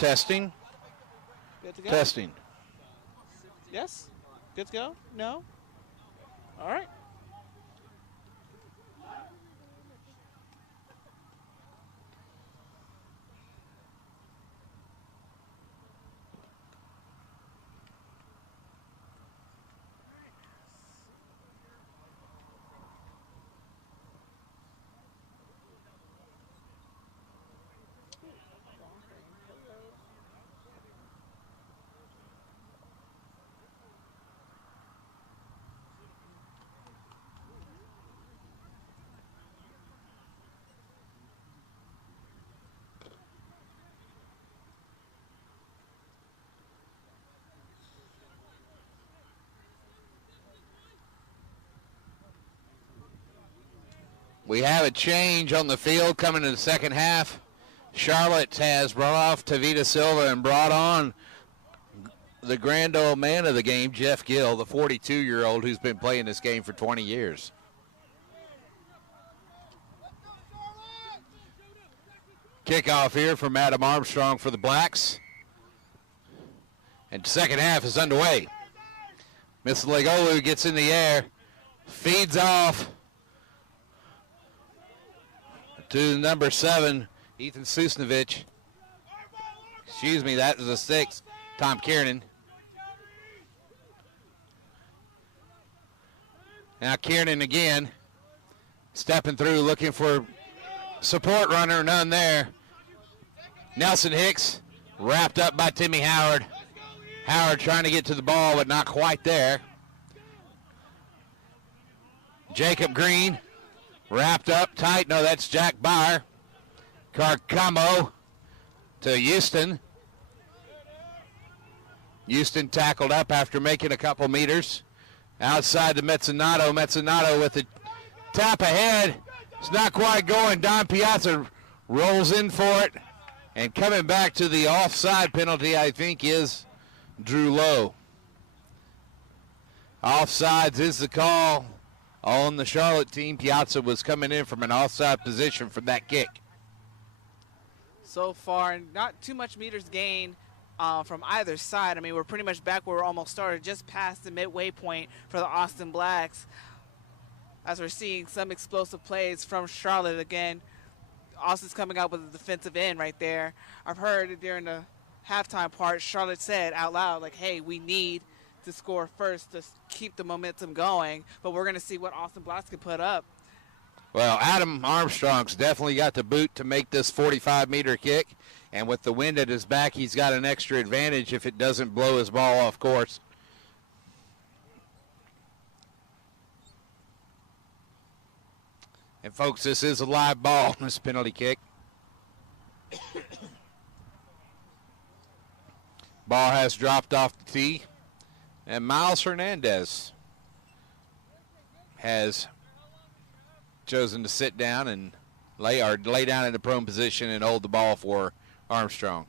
Testing. Good to go? Testing. Yes? Good to go? No? All right. We have a change on the field coming in the second half. Charlotte has brought off Tavita Silva and brought on the grand old man of the game, Jeff Gill, the 42-year-old who's been playing this game for 20 years. Kickoff here from Adam Armstrong for the Blacks. And second half is underway. Miss Legolu gets in the air, feeds off to number 7, Ethan Susnovich. Excuse me, that was a 6, Tom Kiernan. Now Kiernan again, stepping through, looking for support runner, none there. Nelson Hicks, wrapped up by Timmy Howard. Howard trying to get to the ball, but not quite there. Jacob Green, wrapped up tight. No, that's Jack Byer. Carcamo to Houston. Houston tackled up after making a couple meters. Outside to Mezzanato. Mezzanato with the tap ahead. It's not quite going. Don Piazza rolls in for it. And coming back to the offside penalty, I think, is Drew Lowe. Offsides is the call on the Charlotte team. Piazza was coming in from an offside position for that kick. So far, not too much meters gained from either side. I mean, we're pretty much back where we almost started, just past the midway point for the Austin Blacks. As we're seeing some explosive plays from Charlotte again. Austin's coming out with a defensive end right there. I've heard during the halftime part, Charlotte said out loud, like, hey, we need to score first to keep the momentum going, but we're going to see what Austin Blacks can put up. Well, Adam Armstrong's definitely got the boot to make this 45-meter kick, and with the wind at his back, he's got an extra advantage if it doesn't blow his ball off course. And, folks, this is a live ball, this penalty kick. Ball has dropped off the tee. And Miles Hernandez has chosen to sit down and lay down in the prone position and hold the ball for Armstrong.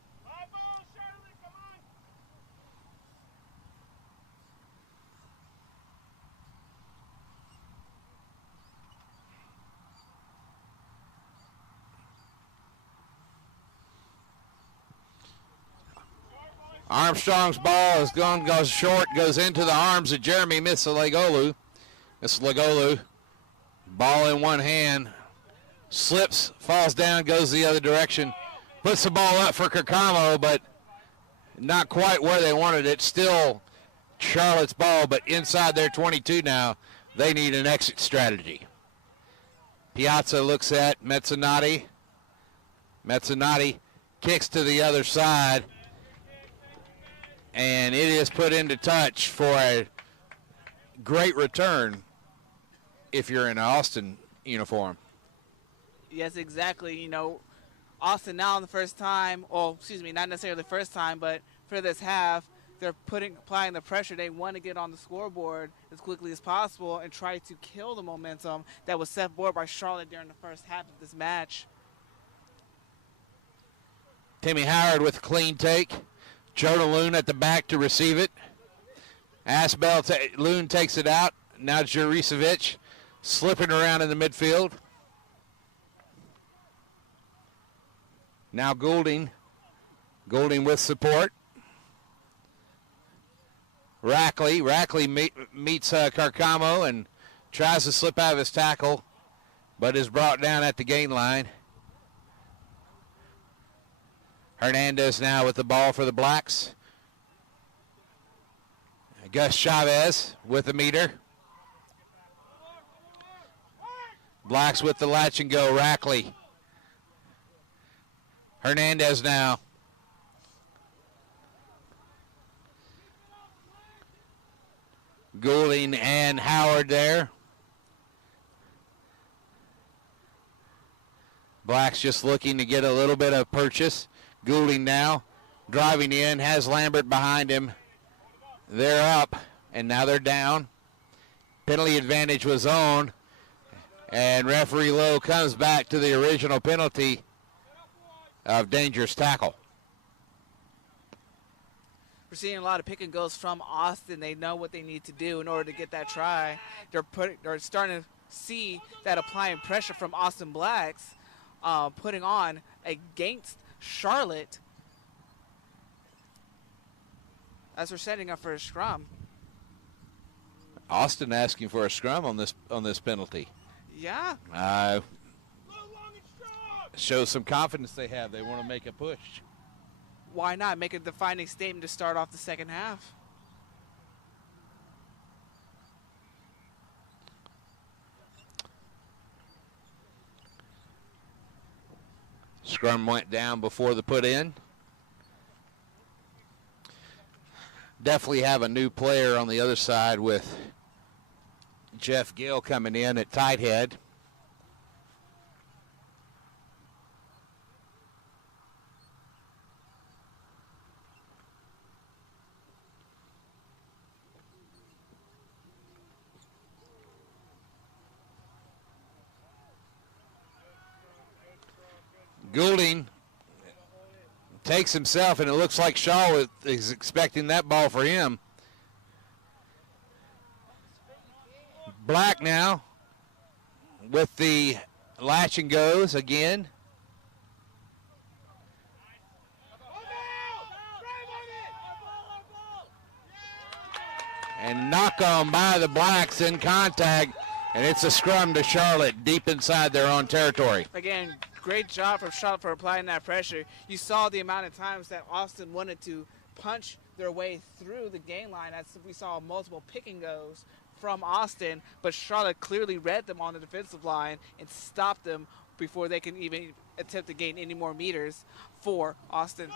Armstrong's ball is going, goes short, goes into the arms of Jeremy Misalegolu. Misalegolu, ball in one hand, slips, falls down, goes the other direction, puts the ball up for Carcamo, but not quite where they wanted it. Still Charlotte's ball, but inside their 22 now. They need an exit strategy. Piazza looks at Mezzanotte. Mezzanotte kicks to the other side. And it is put into touch for a great return if you're in an Austin uniform. Yes, exactly. You know, Austin now in the first time, well, excuse me, not necessarily the first time, but for this half, they're applying the pressure. They want to get on the scoreboard as quickly as possible and try to kill the momentum that was set forward by Charlotte during the first half of this match. Timmy Howard with a clean take. Jonah Loon at the back to receive it. Loon takes it out. Now Juricevic slipping around in the midfield. Now Goulding Goulding with support. Rackley meets Carcamo and tries to slip out of his tackle, but is brought down at the gain line. Hernandez now with the ball for the Blacks. Gus Chavez with the meter. Blacks with the latch and go. Rackley. Hernandez now. Goulding and Howard there. Blacks just looking to get a little bit of purchase. Goulding now driving in, has Lambert behind him. They're up, and now they're down. Penalty advantage was on, and referee Lowe comes back to the original penalty of dangerous tackle. We're seeing a lot of pick and goes from Austin. They know what they need to do in order to get that try. They're starting to see that applying pressure from Austin Blacks, putting on against Charlotte as we're setting up for a scrum. Austin asking for a scrum on this penalty. Yeah. Shows some confidence they have. They want to make a push. Why not make a defining statement to start off the second half? Scrum went down before the put in. Definitely have a new player on the other side with Jeff Gill coming in at tight head. Goulding takes himself, and it looks like Shaw is expecting that ball for him. Black now with the latch and goes again. And knock on by the Blacks in contact, and it's a scrum to Charlotte deep inside their own territory. Again, great job from Charlotte for applying that pressure. You saw the amount of times that Austin wanted to punch their way through the gain line, as we saw multiple pick and goes from Austin, but Charlotte clearly read them on the defensive line and stopped them before they can even attempt to gain any more meters for Austin.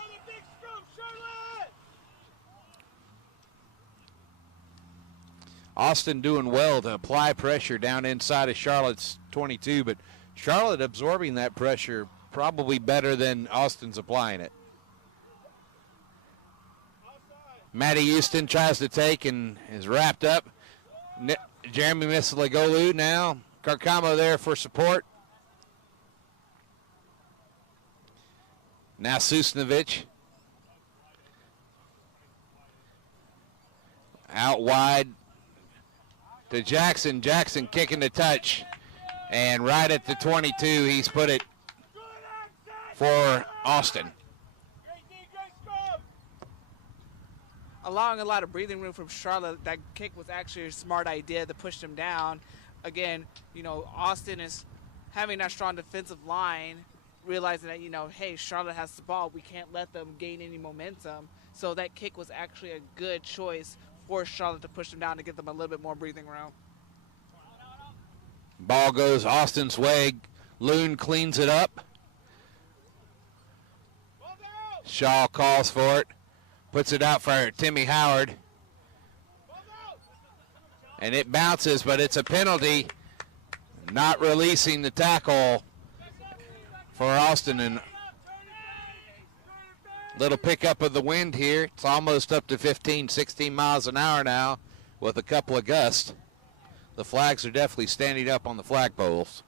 Austin doing well to apply pressure down inside of Charlotte's 22, but Charlotte absorbing that pressure probably better than Austin's applying it. Matty Houston tries to take and is wrapped up. Jeremy Misalagolu now. Carcamo there for support. Now Susnovich. Out wide to Jackson. Jackson kicking the touch. And right at the 22, he's put it for Austin. Allowing a lot of breathing room from Charlotte, that kick was actually a smart idea to push them down. Again, you know, Austin is having that strong defensive line, realizing that, you know, hey, Charlotte has the ball. We can't let them gain any momentum. So that kick was actually a good choice for Charlotte to push them down to give them a little bit more breathing room. Ball goes Austin's way. Loon cleans it up. Shaw calls for it. Puts it out for Timmy Howard. And it bounces, but it's a penalty. Not releasing the tackle for Austin. And little pickup of the wind here. It's almost up to 15, 16 miles an hour now with a couple of gusts. The flags are definitely standing up on the flagpoles.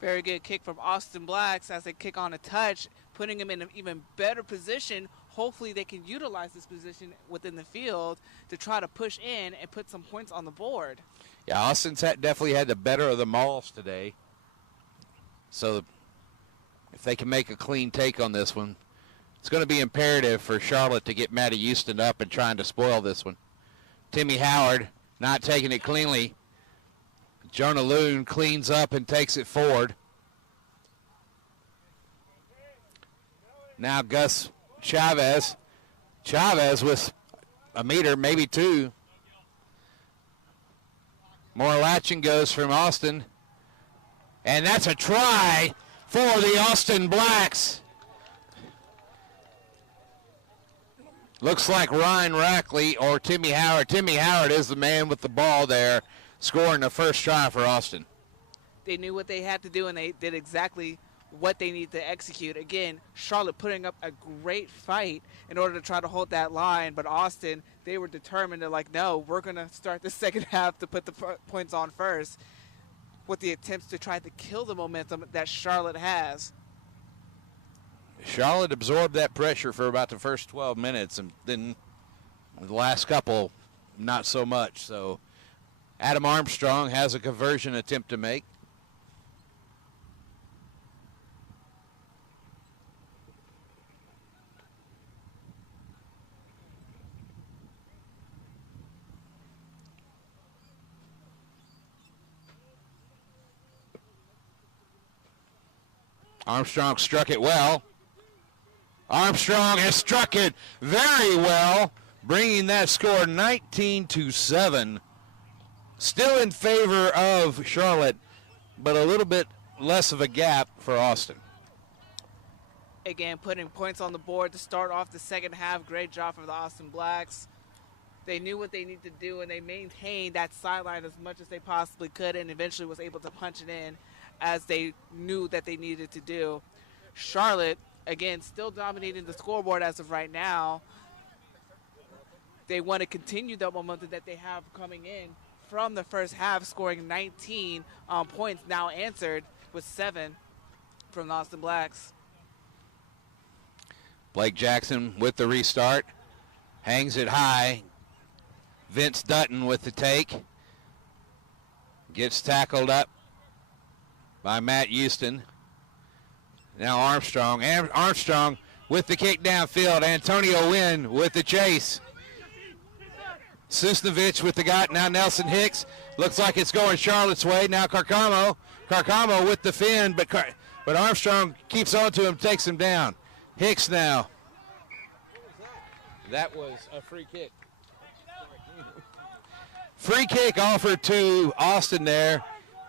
Very good kick from Austin Blacks as they kick on a touch, putting him in an even better position. Hopefully they can utilize this position within the field to try to push in and put some points on the board. Yeah, Austin's definitely had the better of the mauls today. So if they can make a clean take on this one, it's going to be imperative for Charlotte to get Maddie Houston up and trying to spoil this one. Timmy Howard not taking it cleanly. Jonah Loon cleans up and takes it forward. Now Gus Chavez. Chavez with a meter, maybe two. More latching goes from Austin. And that's a try for the Austin Blacks. Looks like Ryan Rackley or Timmy Howard. Timmy Howard is the man with the ball there, scoring the first try for Austin. They knew what they had to do, and they did exactly what they need to execute. Again, Charlotte putting up a great fight in order to try to hold that line, but Austin, they were determined to like, no, we're going to start the second half to put the points on first with the attempts to try to kill the momentum that Charlotte has. Charlotte absorbed that pressure for about the first 12 minutes, and then the last couple, not so much. So Adam Armstrong has a conversion attempt to make. Armstrong struck it well. Armstrong has struck it very well, bringing that score 19-7. Still in favor of Charlotte, but a little bit less of a gap for Austin. Again, putting points on the board to start off the second half. Great job from the Austin Blacks. They knew what they needed to do, and they maintained that sideline as much as they possibly could and eventually was able to punch it in as they knew that they needed to do. Charlotte, again, still dominating the scoreboard as of right now. They want to continue the momentum that they have coming in from the first half, scoring 19 points, now answered with 7 from the Austin Blacks. Blake Jackson with the restart. Hangs it high. Vince Dutton with the take. Gets tackled up by Matt Houston. Now Armstrong. Armstrong with the kick downfield. Antonio Wynn with the chase. Susnovich with the got. Now Nelson Hicks. Looks like it's going Charlotte's way. Now Carcamo. Carcamo with the fin, but Armstrong keeps on to him, takes him down. Hicks now. That was a free kick. Free kick offered to Austin there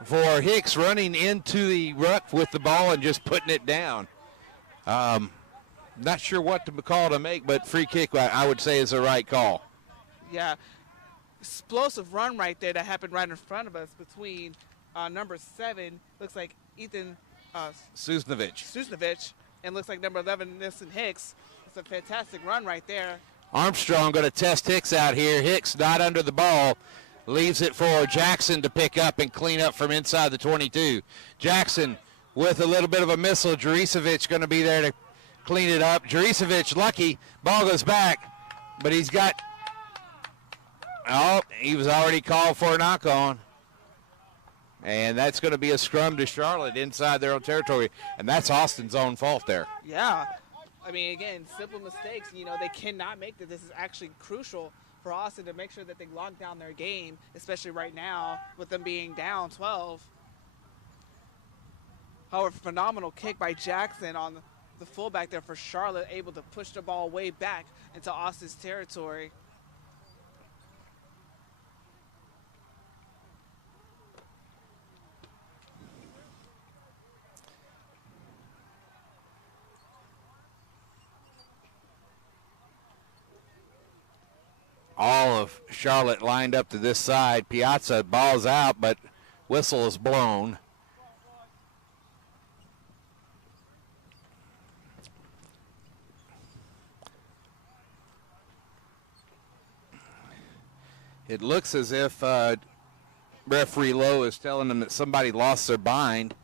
for Hicks running into the ruck with the ball and just putting it down. Not sure what to call to make, but free kick I would say is the right call. Yeah, explosive run right there that happened right in front of us between number 7, looks like Ethan Susnovich, and looks like number 11, Nelson Hicks. It's a fantastic run right there. Armstrong going to test Hicks out here. Hicks not under the ball. Leaves it for Jackson to pick up and clean up from inside the 22. Jackson with a little bit of a missile. Juricevic going to be there to clean it up. Juricevic lucky. Ball goes back, but he's got... Oh, he was already called for a knock-on. And that's going to be a scrum to Charlotte inside their own territory. And that's Austin's own fault there. Yeah. I mean, again, simple mistakes. You know, they cannot make that. This is actually crucial for Austin to make sure that they lock down their game, especially right now with them being down 12. However, phenomenal kick by Jackson on the fullback there for Charlotte, able to push the ball way back into Austin's territory. All of Charlotte lined up to this side. Piazza, ball's out, but whistle is blown. It looks as if referee Lowe is telling them that somebody lost their bind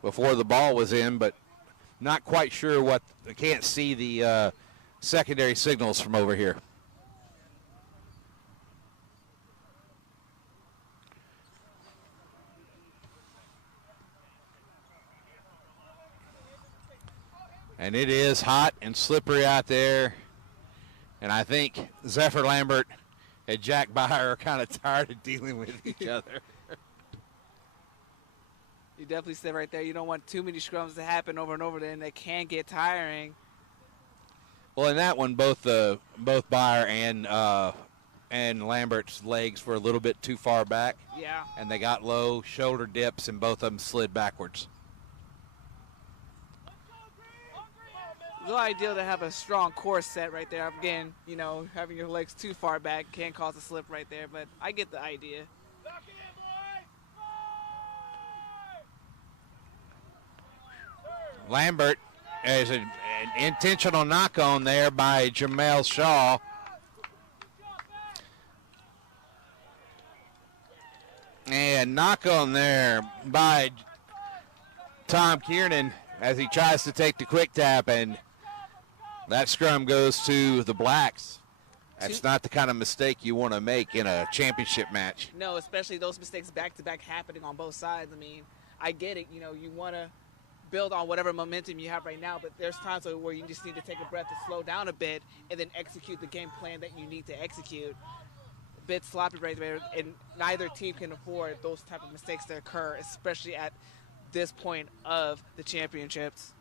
before the ball was in, but not quite sure what. I can't see the secondary signals from over here. And it is hot and slippery out there. And I think Zephyr Lambert and Jack Byer are kind of tired of dealing with each other. You definitely said right there, you don't want too many scrums to happen over and over then. They can get tiring. Well, in that one, both Byer and Lambert's legs were a little bit too far back. Yeah. And they got low shoulder dips, and both of them slid backwards. It's not ideal to have a strong core set right there. Again, you know, having your legs too far back can cause a slip right there, but I get the idea. Lambert has an intentional knock on there by Jamel Shaw. And knock on there by Tom Kiernan as he tries to take the quick tap, and that scrum goes to the Blacks. That's not the kind of mistake you want to make in a championship match. No, especially those mistakes back-to-back happening on both sides. I mean, I get it. You know, you want to build on whatever momentum you have right now, but there's times where you just need to take a breath and slow down a bit and then execute the game plan that you need to execute. A bit sloppy right there, and neither team can afford those type of mistakes to occur, especially at this point of the championships.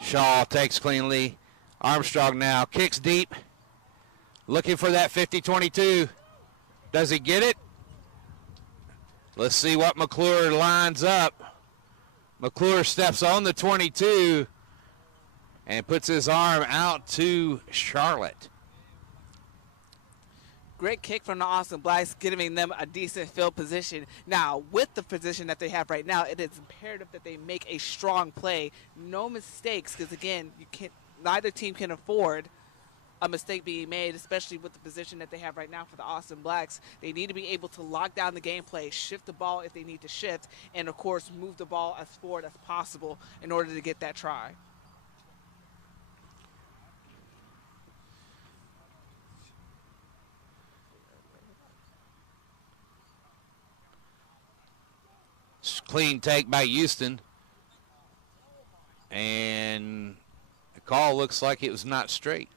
Shaw takes cleanly. Armstrong now kicks deep. Looking for that 50-22. Does he get it? Let's see what McClure lines up. McClure steps on the 22 and puts his arm out to Charlotte. Great kick from the Austin Blacks, giving them a decent field position. Now, with the position that they have right now, it is imperative that they make a strong play. No mistakes, because again, neither team can afford a mistake being made, especially with the position that they have right now for the Austin Blacks. They need to be able to lock down the gameplay, shift the ball if they need to shift, and of course move the ball as forward as possible in order to get that try. Clean take by Houston, and the call looks like it was not straight.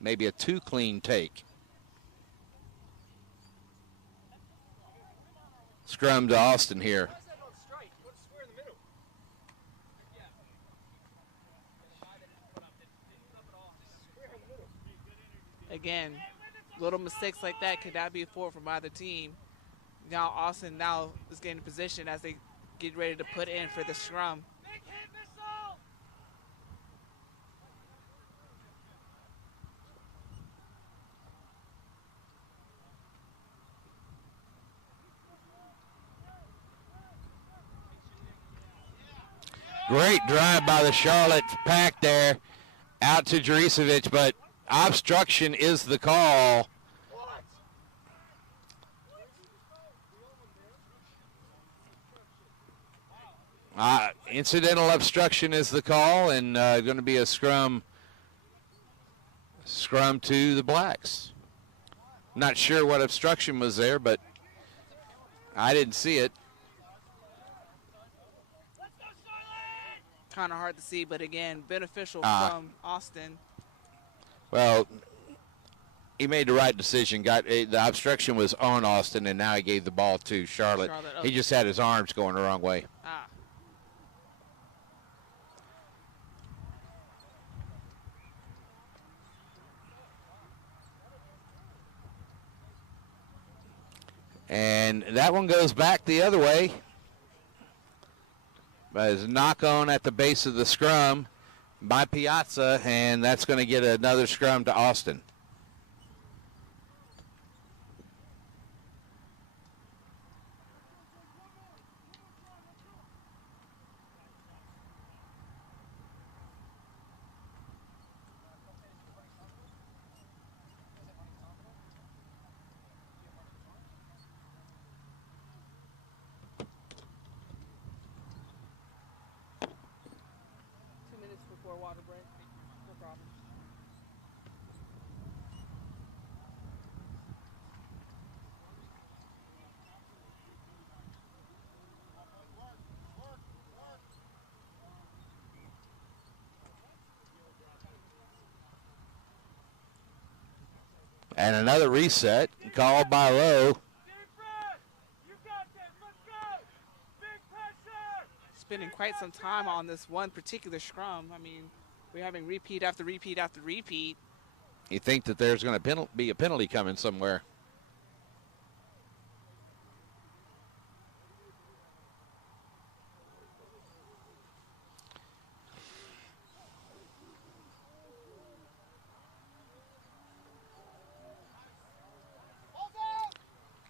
Maybe a too clean take. Scrum to Austin here. Again, little mistakes like that could not be afforded from either team. Now Austin is getting in position as they get ready to put in for the scrum. Great drive by the Charlotte pack there out to Juricevic, but obstruction is the call. Incidental obstruction is the call, and going to be a scrum to the Blacks. Not sure what obstruction was there, but I didn't see it. Kind of hard to see, but again, beneficial from Austin. Well, he made the right decision. The obstruction was on Austin, and now he gave the ball to Charlotte. Okay. He just had his arms going the wrong way. And that one goes back the other way. There's a knock on at the base of the scrum by Piazza, and that's going to get another scrum to Austin. And another reset called by Lowe. Spending quite some time on this one particular scrum. I mean, we're having repeat after repeat after repeat. You think that there's going to be a penalty coming somewhere.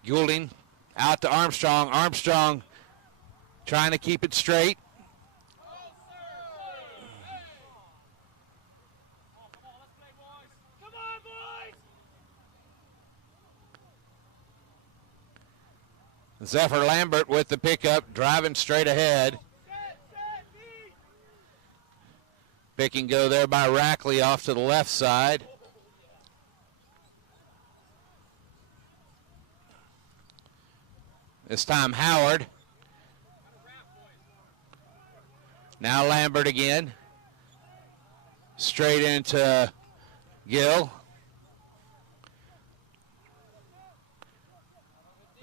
Goulding out to Armstrong. Armstrong trying to keep it straight. Zephyr Lambert with the pickup, driving straight ahead. Pick and go there by Rackley off to the left side. This time Howard. Now Lambert again. Straight into Gill.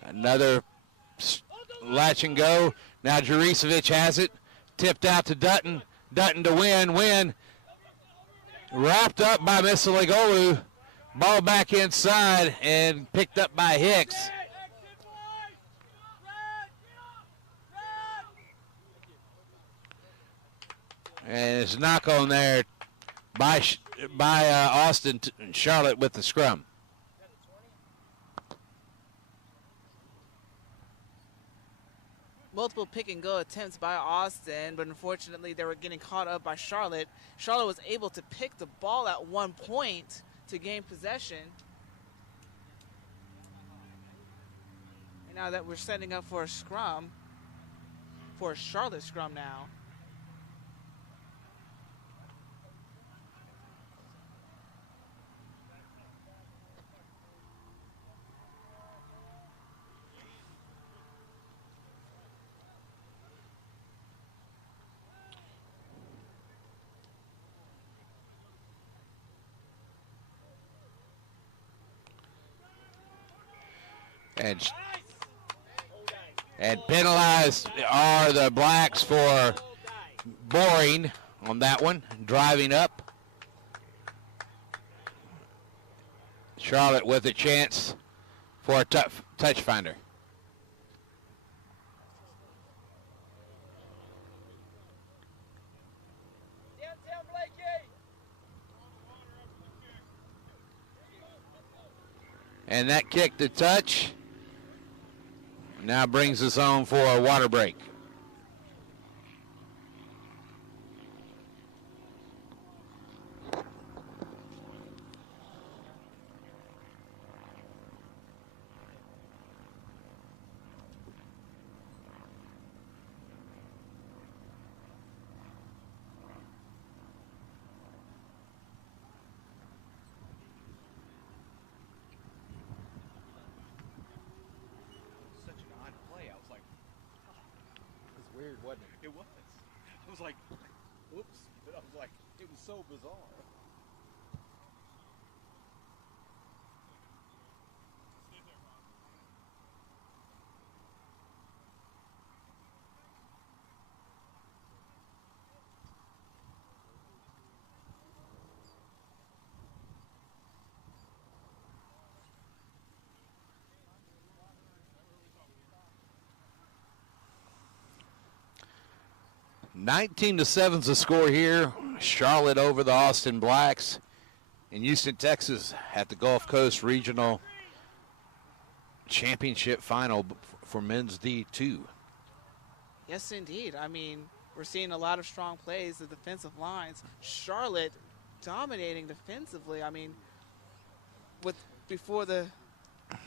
Another latch and go. Now Juricevic has it. Tipped out to Dutton. Dutton to win. Win. Wrapped up by Misiligolu. Ball back inside and picked up by Hicks. And it's a knock on there by Austin and Charlotte with the scrum. Multiple pick and go attempts by Austin, but unfortunately they were getting caught up by Charlotte. Charlotte was able to pick the ball at one point to gain possession. And now that we're setting up for a scrum, for a Charlotte scrum now. And penalized are the Blacks for boring on that one, driving up. Charlotte with a chance for a touch finder. And that kick to touch now brings us on for a water break. So bizarre. Nineteen to 7's the score here. Charlotte over the Austin Blacks in Houston, Texas at the Gulf Coast Regional Championship Final for men's D2. Yes, indeed. I mean, we're seeing a lot of strong plays, the defensive lines. Charlotte dominating defensively. I mean, before the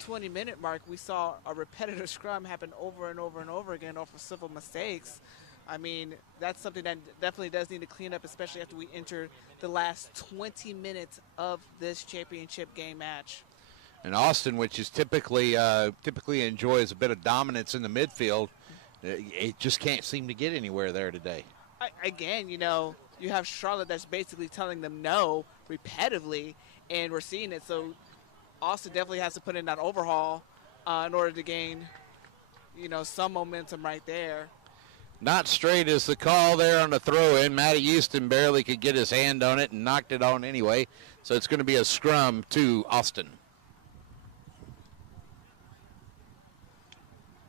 20-minute mark, we saw a repetitive scrum happen over and over and over again off of simple mistakes. I mean, that's something that definitely does need to clean up, especially after we enter the last 20 minutes of this championship game match. And Austin, which is typically enjoys a bit of dominance in the midfield, it just can't seem to get anywhere there today. Again, you know, you have Charlotte that's basically telling them no repetitively, and we're seeing it. So Austin definitely has to put in that overhaul in order to gain, you know, some momentum right there. Not straight is the call there on the throw-in. Matty Houston barely could get his hand on it and knocked it on anyway. So it's going to be a scrum to Austin.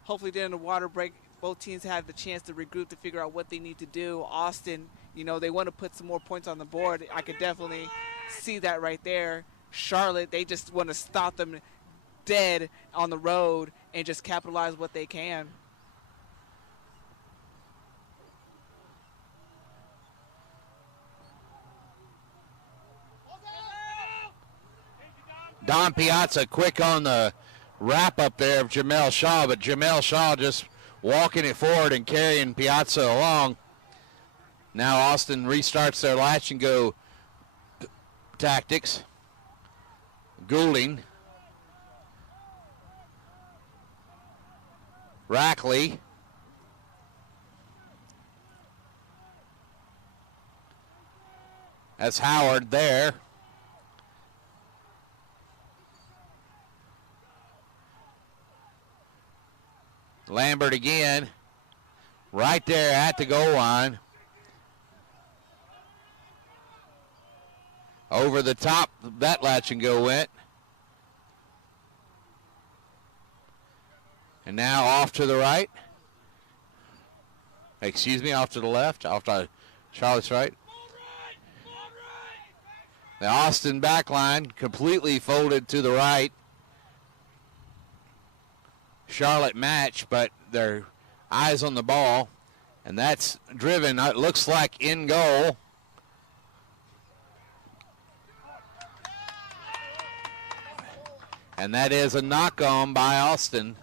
Hopefully during the water break, both teams have the chance to regroup to figure out what they need to do. Austin, you know, they want to put some more points on the board. I could definitely see that right there. Charlotte, they just want to stop them dead on the road and just capitalize what they can. Don Piazza quick on the wrap up there of Jamel Shaw, but Jamel Shaw just walking it forward and carrying Piazza along. Now Austin restarts their latch and go tactics. Goulding. Rackley. That's Howard there. Lambert again, right there at the goal line. Over the top, that latch and go went. And now off to the right. Excuse me, off to the left, off to Charlotte's right. The Austin back line completely folded to the right. Charlotte match, but their eyes on the ball, and that's driven, it looks like in goal. And that is a knock on by Austin.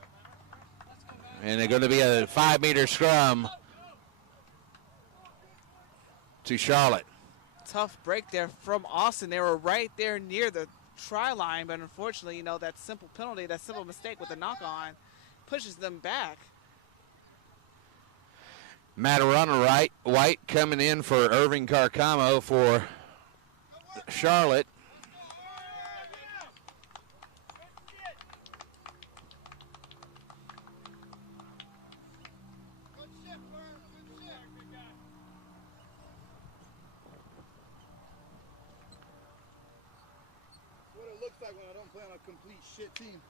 And they're going to be a 5-meter scrum to Charlotte. Tough break there from Austin. They were right there near the try line, but unfortunately, you know, that simple penalty, that simple mistake with the knock on pushes them back. Matarana White coming in for Irving Carcamo for Charlotte. What it looks like when I don't play on a complete shit team.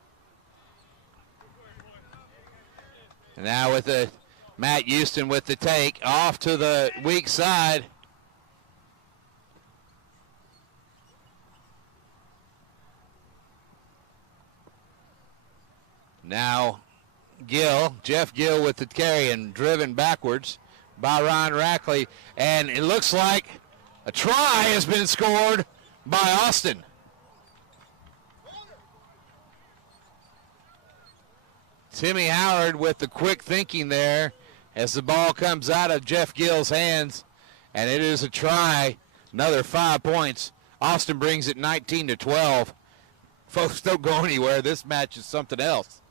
And now with the Matt Houston with the take off to the weak side. Now Jeff Gill with the carry and driven backwards by Ryan Rackley. And it looks like a try has been scored by Austin. Timmy Howard with the quick thinking there as the ball comes out of Jeff Gill's hands, and it is a try. Another 5 points. Austin brings it 19-12. Folks, don't go anywhere. This match is something else.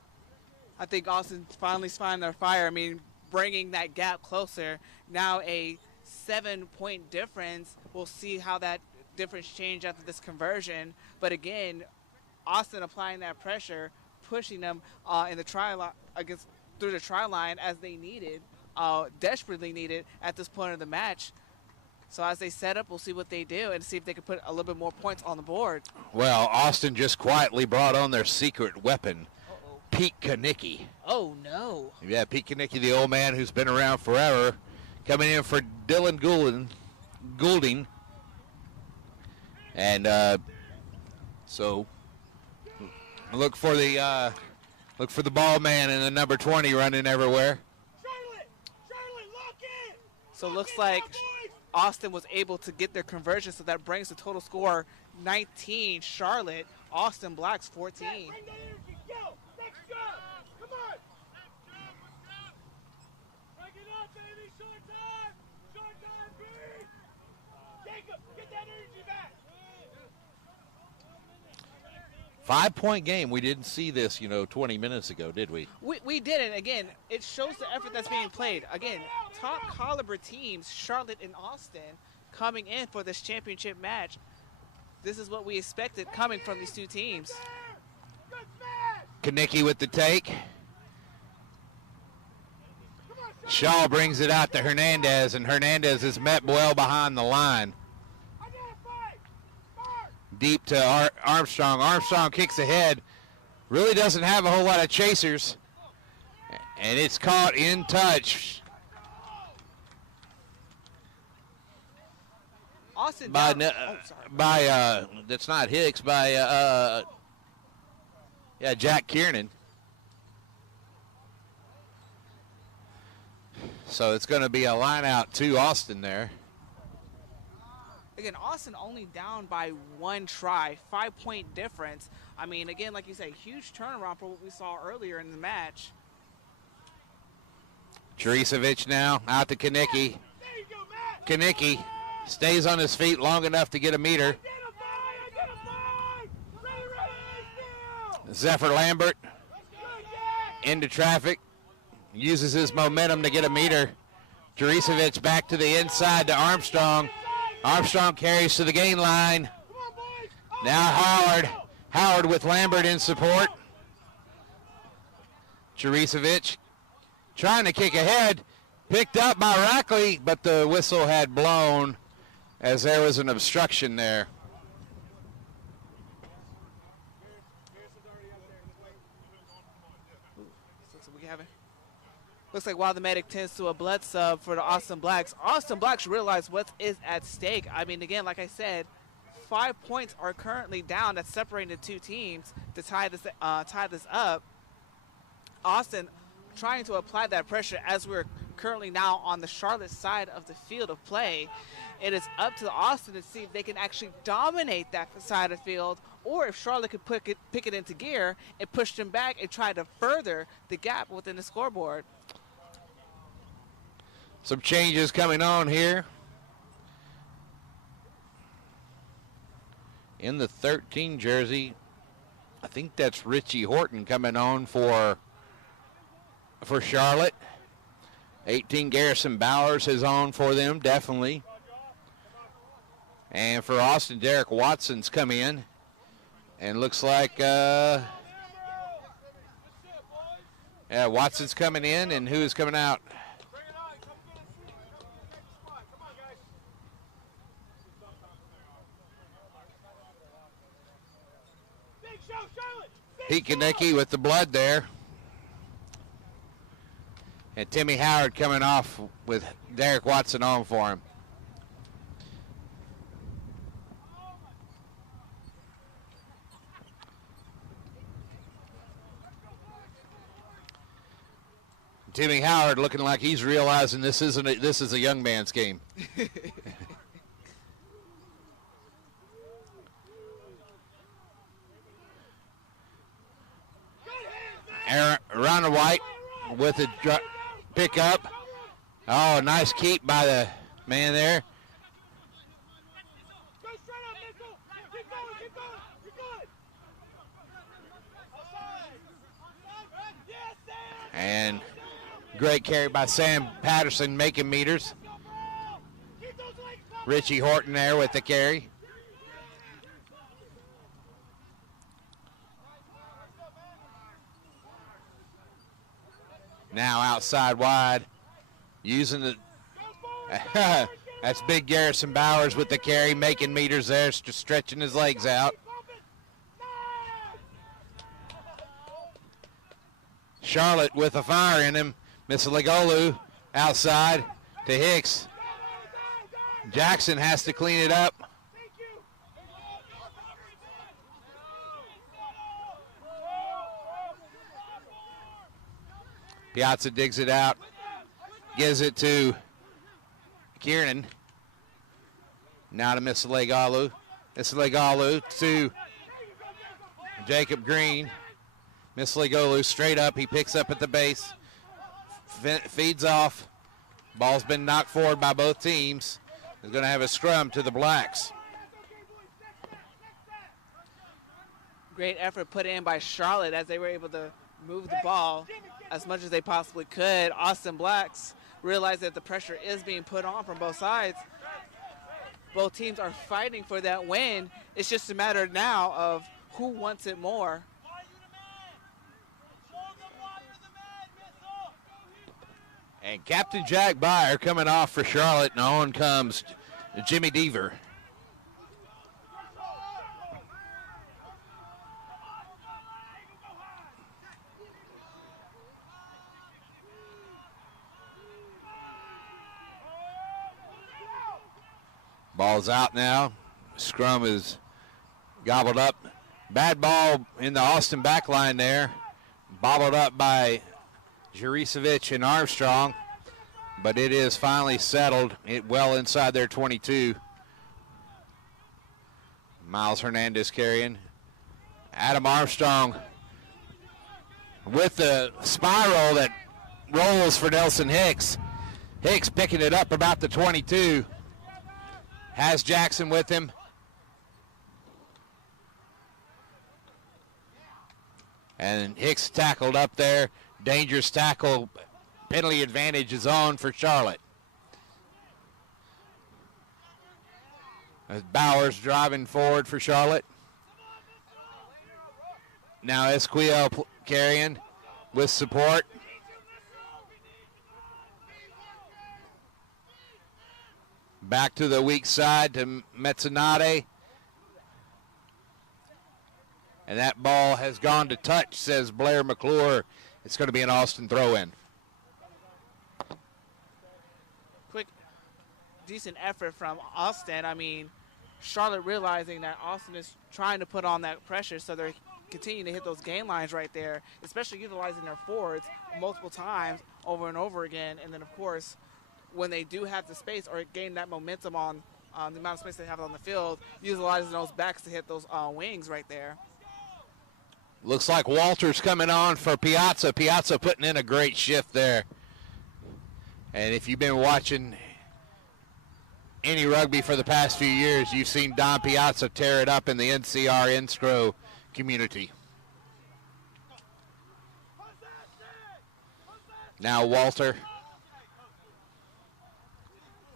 I think Austin's finally finding their fire. I mean, bringing that gap closer. Now a 7-point difference. We'll see how that difference change after this conversion. But again, Austin applying that pressure, pushing them in the try line through the try line as they needed, desperately needed at this point of the match. So as they set up, we'll see what they do and see if they can put a little bit more points on the board. Well, Austin just quietly brought on their secret weapon, Pete Kanicki. Oh, no. Yeah, Pete Kanicki, the old man who's been around forever, coming in for Dylan Goulding. And so look for the ball man in the number 20 running everywhere. Charlotte, lock in. So it looks like Austin was able to get their conversion, so that brings the total score 19. Charlotte, Austin Blacks 14. Bring that energy. Go. Next go. Come on. Break it up, baby. Short time. Short time, please. Jacob, get that energy back. 5-point game. We didn't see this, 20 minutes ago, did we? We didn't. Again, it shows the effort that's being played. Again, top caliber teams, Charlotte and Austin, coming in for this championship match. This is what we expected coming from these two teams. Kanicki with the take. Shaw brings it out to Hernandez, and Hernandez is met well behind the line. Deep to Armstrong. Armstrong kicks ahead. Really doesn't have a whole lot of chasers. And it's caught in touch. Austin By, down. that's not Hicks, by Jack Kiernan. So it's going to be a line out to Austin there. Again, Austin only down by 1 try, 5-point difference. I mean, again, like you say, huge turnaround for what we saw earlier in the match. Juricevic now out to Kanicki. Kanicki stays on his feet long enough to get a meter. Zephyr Lambert into traffic. Uses his momentum to get a meter. Juricevic back to the inside to Armstrong. Armstrong carries to the gain line. Now Howard. Howard with Lambert in support. Juricevic trying to kick ahead. Picked up by Rackley, but the whistle had blown as there was an obstruction there. Looks like Wild the Medic tends to a blood sub for the Austin Blacks. Austin Blacks realize what is at stake. I mean, again, like I said, 5 points are currently down. That's separating the two teams to tie this up. Austin trying to apply that pressure as we're currently now on the Charlotte side of the field of play. It is up to Austin to see if they can actually dominate that side of the field, or if Charlotte could pick it into gear and push them back and try to further the gap within the scoreboard. Some changes coming on here. In the 13 jersey, I think that's Richie Horton coming on for Charlotte. 18 Garrison Bowers is on for them, definitely. And for Austin, Derek Watson's come in. And looks like Watson's coming in, and who is coming out? Pete Kanicki with the blood there. And Timmy Howard coming off with Derek Watson on for him. Timmy Howard looking like he's realizing this is a young man's game. Aaron White with a pickup. Oh, nice keep by the man there. And great carry by Sam Patterson making meters. Richie Horton there with the carry. Now outside wide, using the, that's big Garrison Bowers with the carry, making meters there, just stretching his legs out. Charlotte with a fire in him. Misiligolu outside to Hicks. Jackson has to clean it up. Piazza digs it out, gives it to Kiernan. Now to Misiligolu. Misiligolu to Jacob Green. Misiligolu straight up. He picks up at the base. Feeds off. Ball's been knocked forward by both teams. He's going to have a scrum to the Blacks. Great effort put in by Charlotte as they were able to move the ball as much as they possibly could. Austin Blacks realized that the pressure is being put on from both sides. Both teams are fighting for that win. It's just a matter now of who wants it more. And Captain Jack Byer coming off for Charlotte, and on comes Jimmy Deaver. Ball's out now. Scrum is gobbled up. Bad ball in the Austin back line there. Bobbled up by Juricevic and Armstrong, but it is finally settled well inside their 22. Miles Hernandez carrying. Adam Armstrong with the spiral that rolls for Nelson Hicks. Hicks picking it up about the 22. Has Jackson with him. And Hicks tackled up there. Dangerous tackle. Penalty advantage is on for Charlotte. As Bowers driving forward for Charlotte. Now Esquiel carrying with support. Back to the weak side to Mezzanotte. And that ball has gone to touch, says Blair McClure. It's going to be an Austin throw-in. Quick, decent effort from Austin. I mean, Charlotte realizing that Austin is trying to put on that pressure, so they're continuing to hit those game lines right there, especially utilizing their forwards multiple times over and over again. And then, of course, when they do have the space or gain that momentum on the amount of space they have on the field, utilizing those backs to hit those wings right there. Looks like Walter's coming on for Piazza. Piazza putting in a great shift there. And if you've been watching any rugby for the past few years, you've seen Don Piazza tear it up in the NCR Innscro community. Now Walter.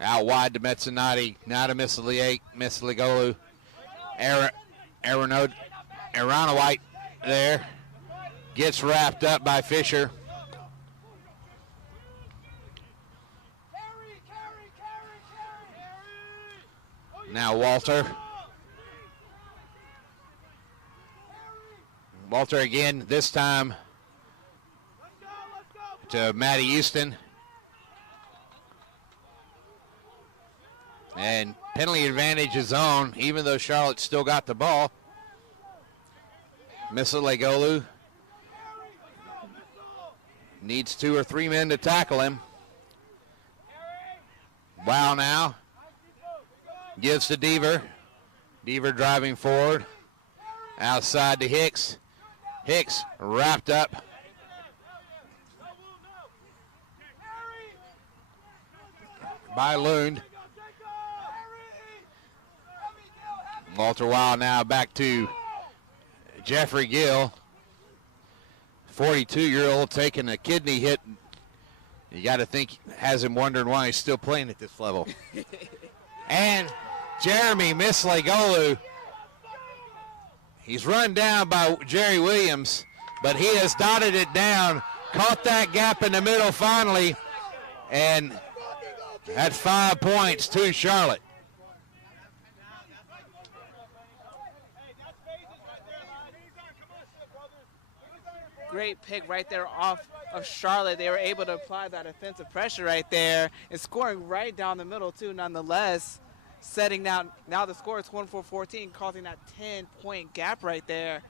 Out wide to Mezzanotte. Now to Misligolu. Aronowite there. Gets wrapped up by Fisher. Now Walter. Walter again, this time to Matty Houston. And penalty advantage is on, even though Charlotte still got the ball. Misligolu needs 2 or 3 men to tackle him. Wow now. Gives to Deaver. Deaver driving forward. Outside to Hicks. Hicks wrapped up. By Lund. Walter Wild now back to Jeffrey Gill. 42-year-old taking a kidney hit. You got to think has him wondering why he's still playing at this level. And Jeremy Misligolu. He's run down by Jerry Williams, but he has dotted it down, caught that gap in the middle finally, and at 5 points to Charlotte. Great pick right there off of Charlotte. They were able to apply that offensive pressure right there and scoring right down the middle too, nonetheless. Setting down, now the score is 24-14, causing that 10-point gap right there.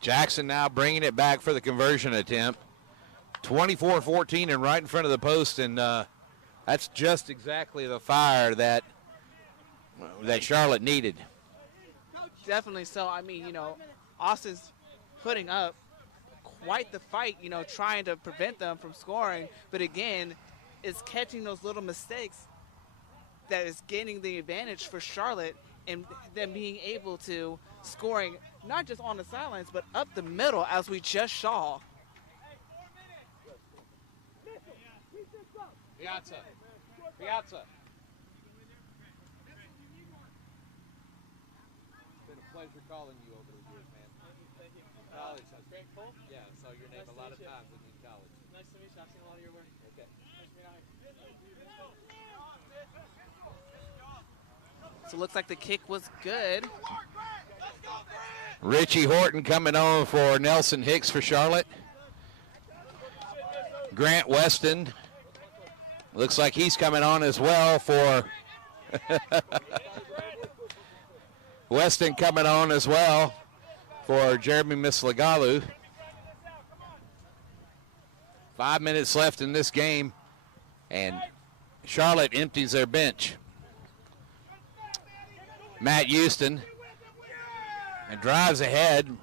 Jackson now bringing it back for the conversion attempt. 24-14 and right in front of the post, and that's just exactly the fire that Charlotte needed. Definitely so. I mean, you know, Austin's putting up quite the fight, you know, trying to prevent them from scoring. But again, it's catching those little mistakes that is gaining the advantage for Charlotte and them being able to scoring not just on the sidelines, but up the middle as we just saw. Piazza. pleasure calling you over the years, man. College. Yeah, I saw your name a lot of times in college. Nice to meet you. I've seen a lot of your work. Okay. Nice to meet you. So it looks like the kick was good. Richie Horton coming on for Nelson Hicks for Charlotte. Grant Weston looks like he's coming on as well for Weston coming on as well for Jeremy Mislagalu. 5 minutes left in this game, and Charlotte empties their bench. Matt Houston and drives ahead.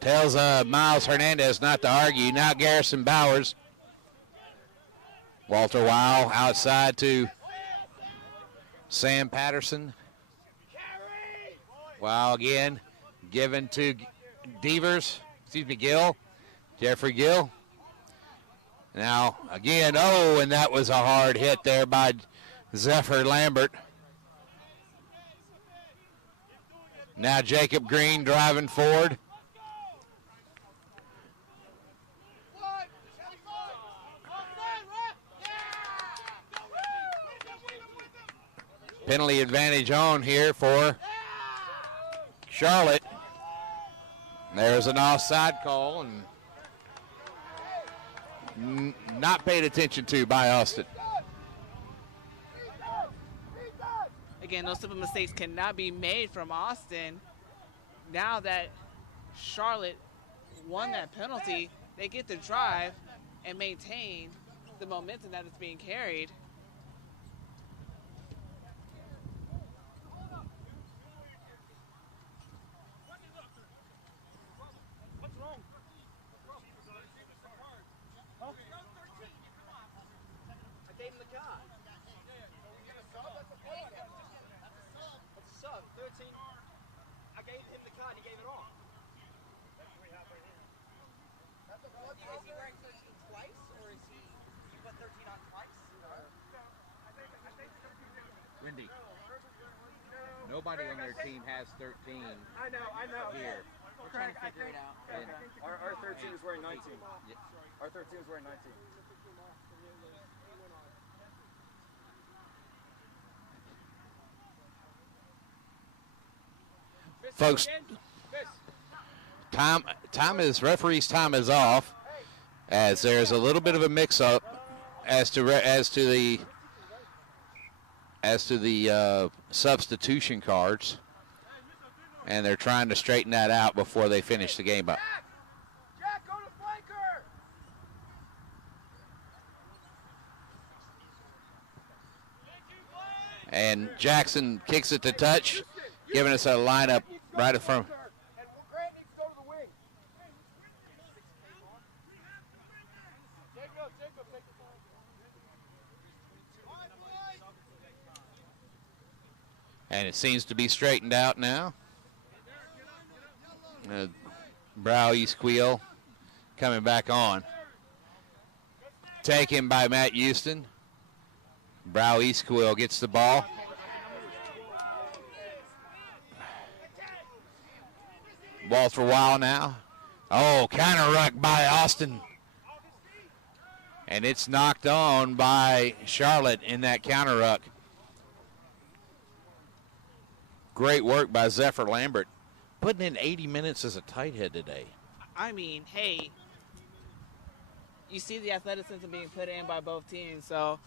Tells Miles Hernandez not to argue. Now Garrison Bowers. Walter Weil outside to Sam Patterson. Weil again. Given to Gill. Jeffrey Gill. Now again, oh, and that was a hard hit there by Zephyr Lambert. Now Jacob Green driving forward. Penalty advantage on here for Charlotte. There's an offside call and not paid attention to by Austin. Again, those simple mistakes cannot be made from Austin. Now that Charlotte won that penalty, they get to drive and maintain the momentum that is being carried. Wendy, nobody on their team has 13. I know. Here. We're trying to figure it out. Our 13 is wearing 19. Yeah. Our 13 is wearing 19. Folks, referee's time is off, as there's a little bit of a mix-up as to the substitution cards, and they're trying to straighten that out before they finish the game up. Jack, go to flanker. And Jackson kicks it to touch, giving us a lineup right in front. And Grant needs to go to the wing. Jacob, take the ball. And it seems to be straightened out now. Brow Eastquill coming back on. Taken by Matt Houston. Brow Eastquill gets the ball. Walter Weil now. Oh, counter ruck by Austin. And it's knocked on by Charlotte in that counter ruck. Great work by Zephyr Lambert. Putting in 80 minutes as a tight head today. I mean, hey, you see the athleticism being put in by both teams, so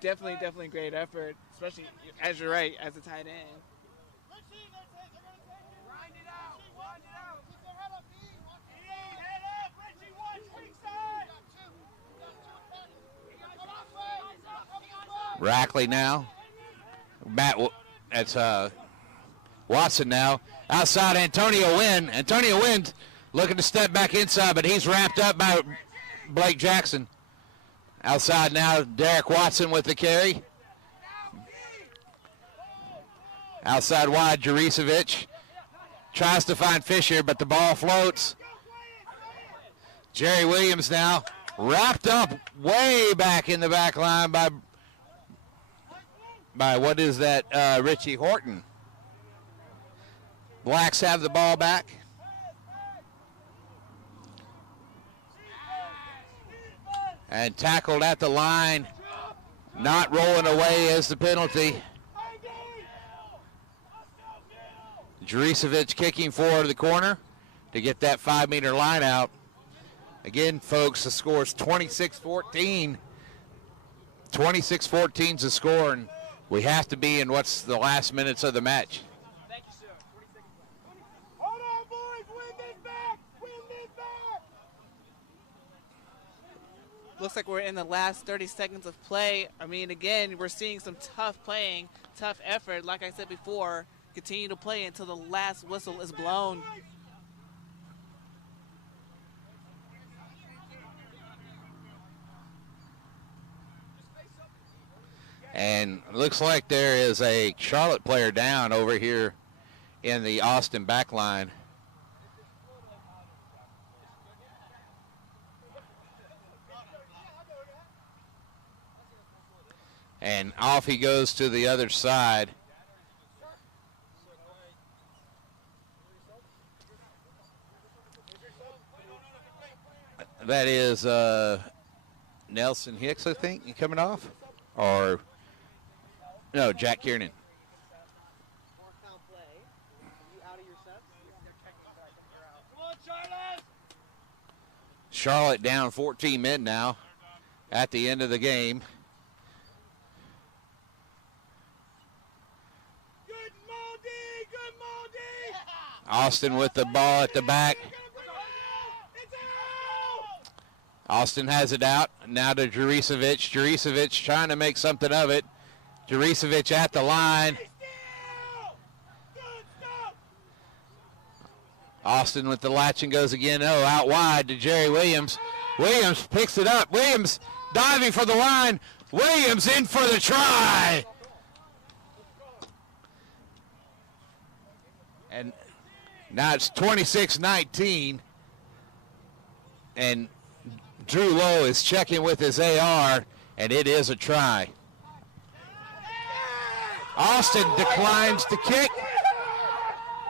definitely great effort, especially as you're right, as a tight end. Rackley now. That's Watson now. Outside Antonio Wynn. Antonio Wynn looking to step back inside, but he's wrapped up by Blake Jackson. Outside now, Derek Watson with the carry. Outside wide, Juricevic tries to find Fisher, but the ball floats. Jerry Williams now wrapped up way back in the back line by by, what is that, Richie Horton. Blacks have the ball back. And tackled at the line. Not rolling away is the penalty. Juricevic kicking forward to the corner to get that 5-meter line out. Again, folks, the score is 26-14. 26-14 is the score, and we have to be in what's the last minutes of the match. Thank you, sir. 40 seconds left. Hold on, boys. Win this back. Win this back. Looks like we're in the last 30 seconds of play. I mean, again, we're seeing some tough playing, tough effort. Like I said before, continue to play until the last whistle is blown. And it looks like there is a Charlotte player down over here in the Austin back line. And off he goes to the other side. That is Nelson Hicks, I think, coming off. Or, no, Jack Kiernan. Charlotte down 14 men now at the end of the game. Good Moldy. Good Moldy. Austin with the ball at the back. It's out. Austin has it out. Now to Juricevic. Juricevic trying to make something of it. Juricevic at the line. Good stuff. Austin with the latch and goes again. Oh, out wide to Jerry Williams. Williams picks it up. Williams diving for the line. Williams in for the try. And now it's 26-19. And Drew Lowe is checking with his AR, and it is a try. Austin declines to kick.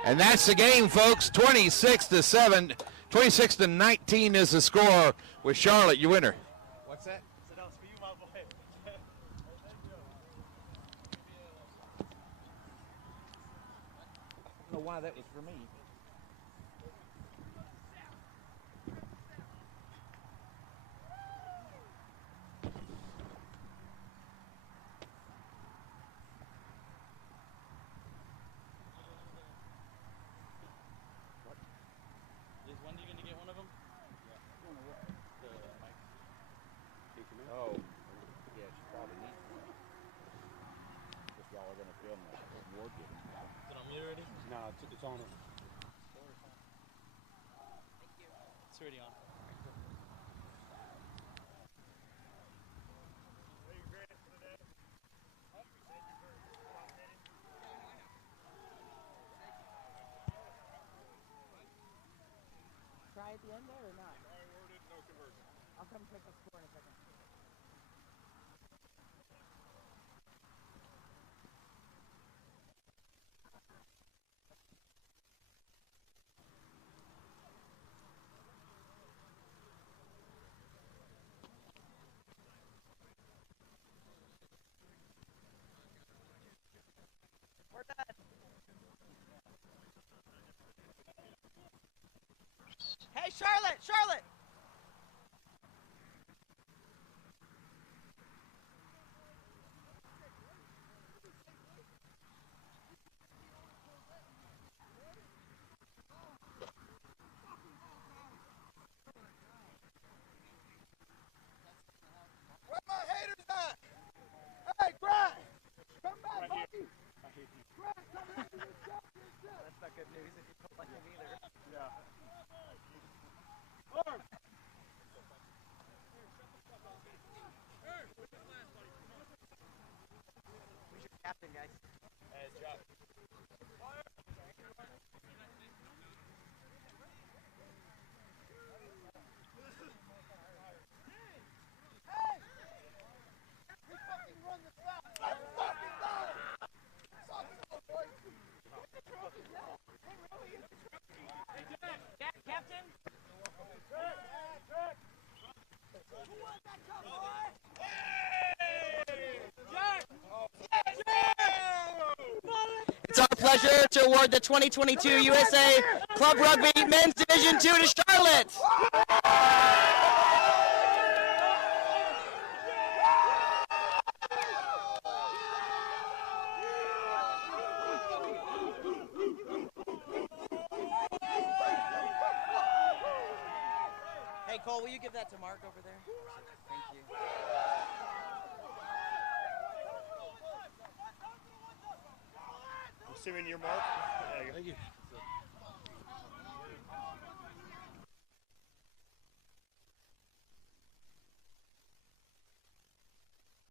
And that's the game, folks. 26-7. 26-19 is the score with Charlotte, your winner. What's that? That was for you, my boy. I don't know why that was for me. Is Wendy going to get one of them? Oh, yeah, she probably needs one. If y'all are going to film that, Ward did it. Is it on me already? No, it's on it. It's already on. Try at the end there or not? I'll come check the score in a second. We're done. Hey, Charlotte! Charlotte! Where my haters at? Hey, Grant! Come back, buddy! Grant, come back to this shot. That's not good news if you don't like him either. Yeah. Who's your captain, guys? We fucking run the stop. Let's fucking go! It's our pleasure to award the 2022 USA Club Rugby Men's Division II to Charlotte. Hey Cole, will you give that to Mark over there? Thank you. I'm assuming you're Mark. Thank you.